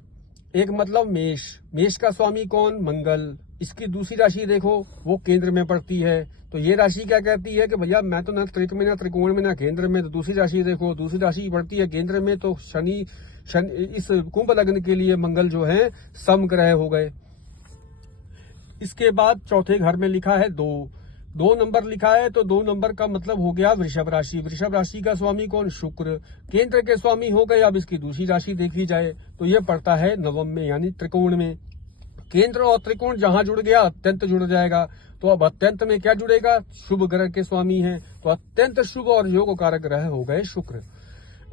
एक मतलब मेष। मेष का स्वामी कौन? मंगल। इसकी दूसरी राशि देखो, वो केंद्र में पड़ती है। तो ये राशि क्या कहती है कि भैया मैं तो ना त्रिक में, ना त्रिकोण में, ना केंद्र में। तो दूसरी राशि देखो, दूसरी राशि पड़ती है केंद्र में। तो शनि इस कुंभ लग्न के लिए मंगल जो है सम ग्रह हो गए। इसके बाद चौथे घर में लिखा है दो नंबर लिखा है। तो 2 नंबर का मतलब हो गया वृषभ राशि। वृषभ राशि का स्वामी कौन? शुक्र। केंद्र के स्वामी हो गए। अब इसकी दूसरी राशि देखी जाए तो ये पड़ता है नवम में, यानी त्रिकोण में। केंद्र और त्रिकोण जहां जुड़ गया अत्यंत जुड़ जाएगा। तो अब अत्यंत में क्या जुड़ेगा? शुभ ग्रह के स्वामी हैं। तो अत्यंत शुभ और योग कारक ग्रह हो गए शुक्र।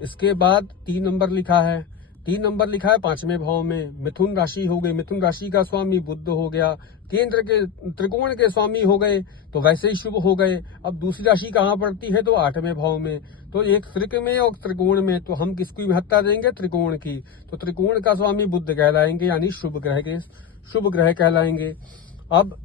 इसके बाद 3 नंबर लिखा है। 3 नंबर लिखा है 5वें भाव में, मिथुन राशि हो गई। मिथुन राशि का स्वामी बुध हो गया। केंद्र के त्रिकोण के स्वामी हो गए तो वैसे ही शुभ हो गए। अब दूसरी राशि कहाँ पड़ती है? तो 8वें भाव में। तो एक त्रिक में और त्रिकोण में, तो हम किसकी महत्ता देंगे? त्रिकोण की। तो त्रिकोण का स्वामी बुध कहलाएंगे, यानी शुभ ग्रह कहलाएंगे। अब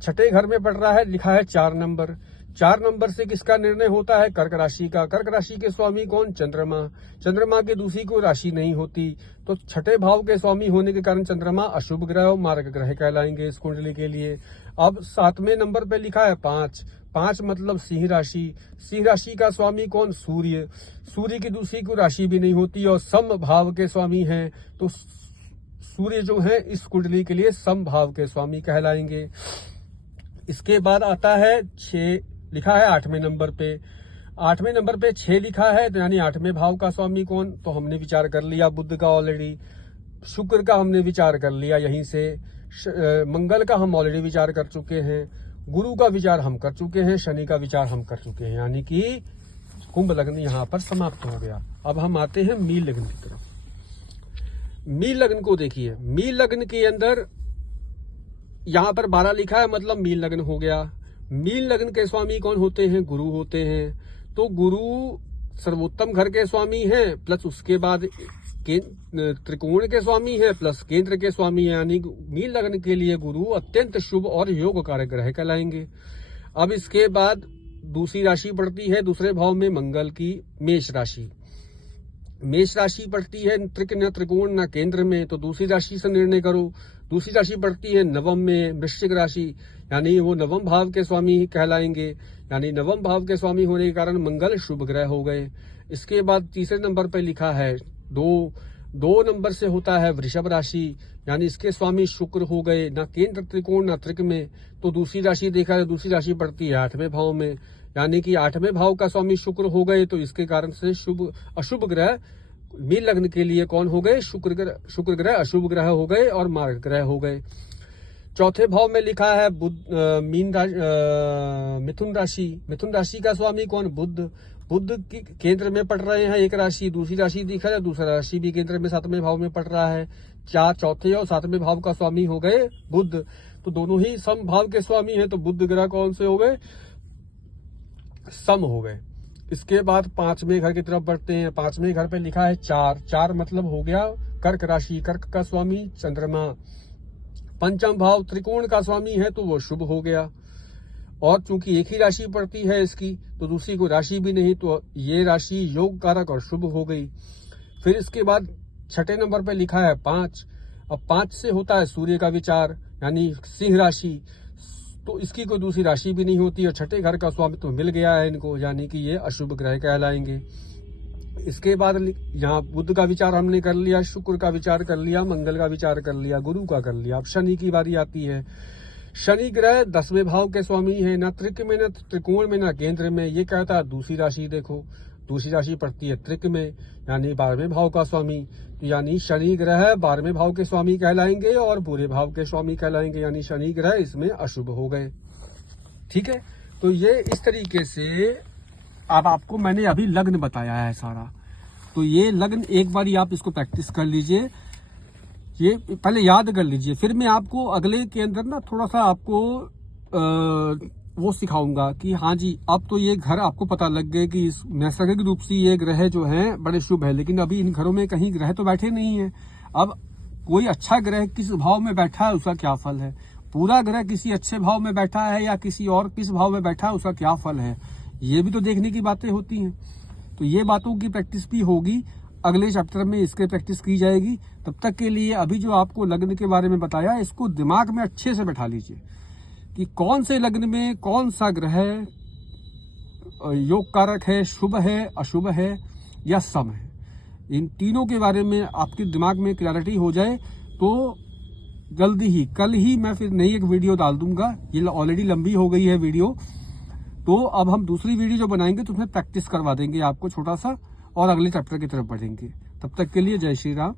6ठे घर में पड़ रहा है, लिखा है 4 नंबर। 4 नंबर से किसका निर्णय होता है? कर्क राशि का। कर्क राशि के स्वामी कौन? चंद्रमा। चंद्रमा की दूसरी कोई राशि नहीं होती। तो 6ठे भाव के स्वामी होने के कारण चंद्रमा अशुभ ग्रह और मारक ग्रह कहलाएंगे इस कुंडली के लिए। अब 7वें नंबर पे लिखा है 5। 5 मतलब सिंह राशि। सिंह राशि का स्वामी कौन? सूर्य। सूर्य की दूसरी कोई राशि भी नहीं होती और सम भाव के स्वामी हैं। तो सूर्य जो है इस कुंडली के लिए सम भाव के स्वामी कहलाएंगे। इसके बाद आता है 6, लिखा है 8वें नंबर पे। 8वें नंबर पे 6 लिखा है, तो यानी 8वें भाव का स्वामी कौन? तो हमने विचार कर लिया बुध का ऑलरेडी। शुक्र का हमने विचार कर लिया यहीं से। मंगल का हम ऑलरेडी विचार कर चुके हैं। गुरु का विचार हम कर चुके हैं। शनि का विचार हम कर चुके हैं, यानी कि कुंभ लग्न यहाँ पर समाप्त हो गया। अब हम आते हैं मीन लग्न की तरफ। मीन लग्न को देखिए। मीन लग्न के अंदर यहाँ पर 12 लिखा है, मतलब मीन लग्न हो गया। मीन लग्न के स्वामी कौन होते हैं? गुरु होते हैं। तो गुरु सर्वोत्तम घर के स्वामी हैं, प्लस उसके बाद त्रिकोण के स्वामी हैं, प्लस केंद्र के स्वामी हैं, यानी मीन लग्न के लिए गुरु अत्यंत शुभ और योग कारक ग्रह कहलाएंगे। अब इसके बाद दूसरी राशि पड़ती है दूसरे भाव में मंगल की, मेष राशि। मेष राशि पड़ती है त्रिक न त्रिकोण न केंद्र में। तो दूसरी राशि से निर्णय करो। दूसरी राशि पड़ती है नवम में, वृश्चिक राशि, यानी वो नवम भाव के स्वामी कहलाएंगे। यानी नवम भाव के स्वामी होने के कारण मंगल शुभ ग्रह हो गए। इसके बाद तीसरे नंबर पर लिखा है 2 नंबर से होता है वृषभ राशि, यानी इसके स्वामी शुक्र हो गए। ना केंद्र त्रिकोण ना त्रिक में। तो दूसरी राशि देखा है, दूसरी राशि पड़ती है 8वें भाव में, यानी कि 8वें भाव का स्वामी शुक्र हो गए। तो इसके कारण से अशुभ ग्रह मीन लग्न के लिए कौन हो गए? शुक्र ग्रह अशुभ ग्रह हो गए और मार्ग ग्रह हो गए। चौथे भाव में लिखा है मिथुन राशि। मिथुन राशि का स्वामी कौन? बुध। बुध की केंद्र में पड़ रहे हैं एक राशि, दूसरी राशि दिखा है, दूसरा राशि भी केंद्र में 7वें भाव में पड़ रहा है। चौथे और 7वें भाव का स्वामी हो गए बुध। तो दोनों ही सम भाव के स्वामी हैं। तो बुध ग्रह कौन से हो गए? सम हो गए। इसके बाद 5वें घर की तरफ बढ़ते हैं। 5वें घर पे लिखा है 4 मतलब हो गया कर्क राशि। कर्क का स्वामी चंद्रमा। पंचम भाव त्रिकोण का स्वामी है, तो वो शुभ हो गया। और चूंकि एक ही राशि पड़ती है इसकी, तो दूसरी कोई राशि भी नहीं, तो ये राशि योग कारक और शुभ हो गई। फिर इसके बाद 6ठे नंबर पे लिखा है 5। अब 5 से होता है सूर्य का विचार, यानी सिंह राशि। तो इसकी कोई दूसरी राशि भी नहीं होती और 6ठे घर का स्वामित्व तो मिल गया है इनको, यानी कि ये अशुभ ग्रह कहलाएंगे। इसके बाद यहाँ बुध का विचार हमने कर लिया, शुक्र का विचार कर लिया, मंगल का विचार कर लिया, गुरु का कर लिया। अब शनि की बारी आती है। शनि ग्रह 10वें भाव के स्वामी है, ना त्रिक में, ना त्रिकोण में, ना केंद्र में। ये कहता है दूसरी राशि देखो, दूसरी राशि पड़ती है त्रिक में, यानी 12वें भाव का स्वामी। तो यानी शनि ग्रह 12वें भाव के स्वामी कहलाएंगे और बुरे भाव के स्वामी कहलाएंगे, यानी शनि ग्रह इसमें अशुभ हो गए। ठीक है, तो ये इस तरीके से अब आपको मैंने अभी लग्न बताया है सारा। तो ये लग्न एक बारी आप इसको प्रैक्टिस कर लीजिए, ये पहले याद कर लीजिए। फिर मैं आपको अगले के अंदर ना थोड़ा सा आपको वो सिखाऊंगा कि हाँ जी, अब तो ये घर आपको पता लग गए कि नैसर्गिक रूप से ये ग्रह जो हैं बड़े शुभ है, लेकिन अभी इन घरों में कहीं ग्रह तो बैठे नहीं है। अब कोई अच्छा ग्रह किस भाव में बैठा है उसका क्या फल है, पूरा ग्रह किसी अच्छे भाव में बैठा है या किसी और किस भाव में बैठा है उसका क्या फल है, ये भी तो देखने की बातें होती हैं। तो ये बातों की प्रैक्टिस भी होगी, अगले चैप्टर में इसके प्रैक्टिस की जाएगी। तब तक के लिए अभी जो आपको लग्न के बारे में बताया, इसको दिमाग में अच्छे से बैठा लीजिए कि कौन से लग्न में कौन सा ग्रह योग कारक है, शुभ है, अशुभ है या सम है। इन तीनों के बारे में आपके दिमाग में क्लैरिटी हो जाए तो जल्दी ही, कल ही मैं फिर नई एक वीडियो डाल दूंगा। ये ऑलरेडी लंबी हो गई है वीडियो, तो अब हम दूसरी वीडियो जो बनाएंगे तो उसमें प्रैक्टिस करवा देंगे आपको छोटा सा, और अगले चैप्टर की तरफ बढ़ेंगे। तब तक के लिए जय श्री राम।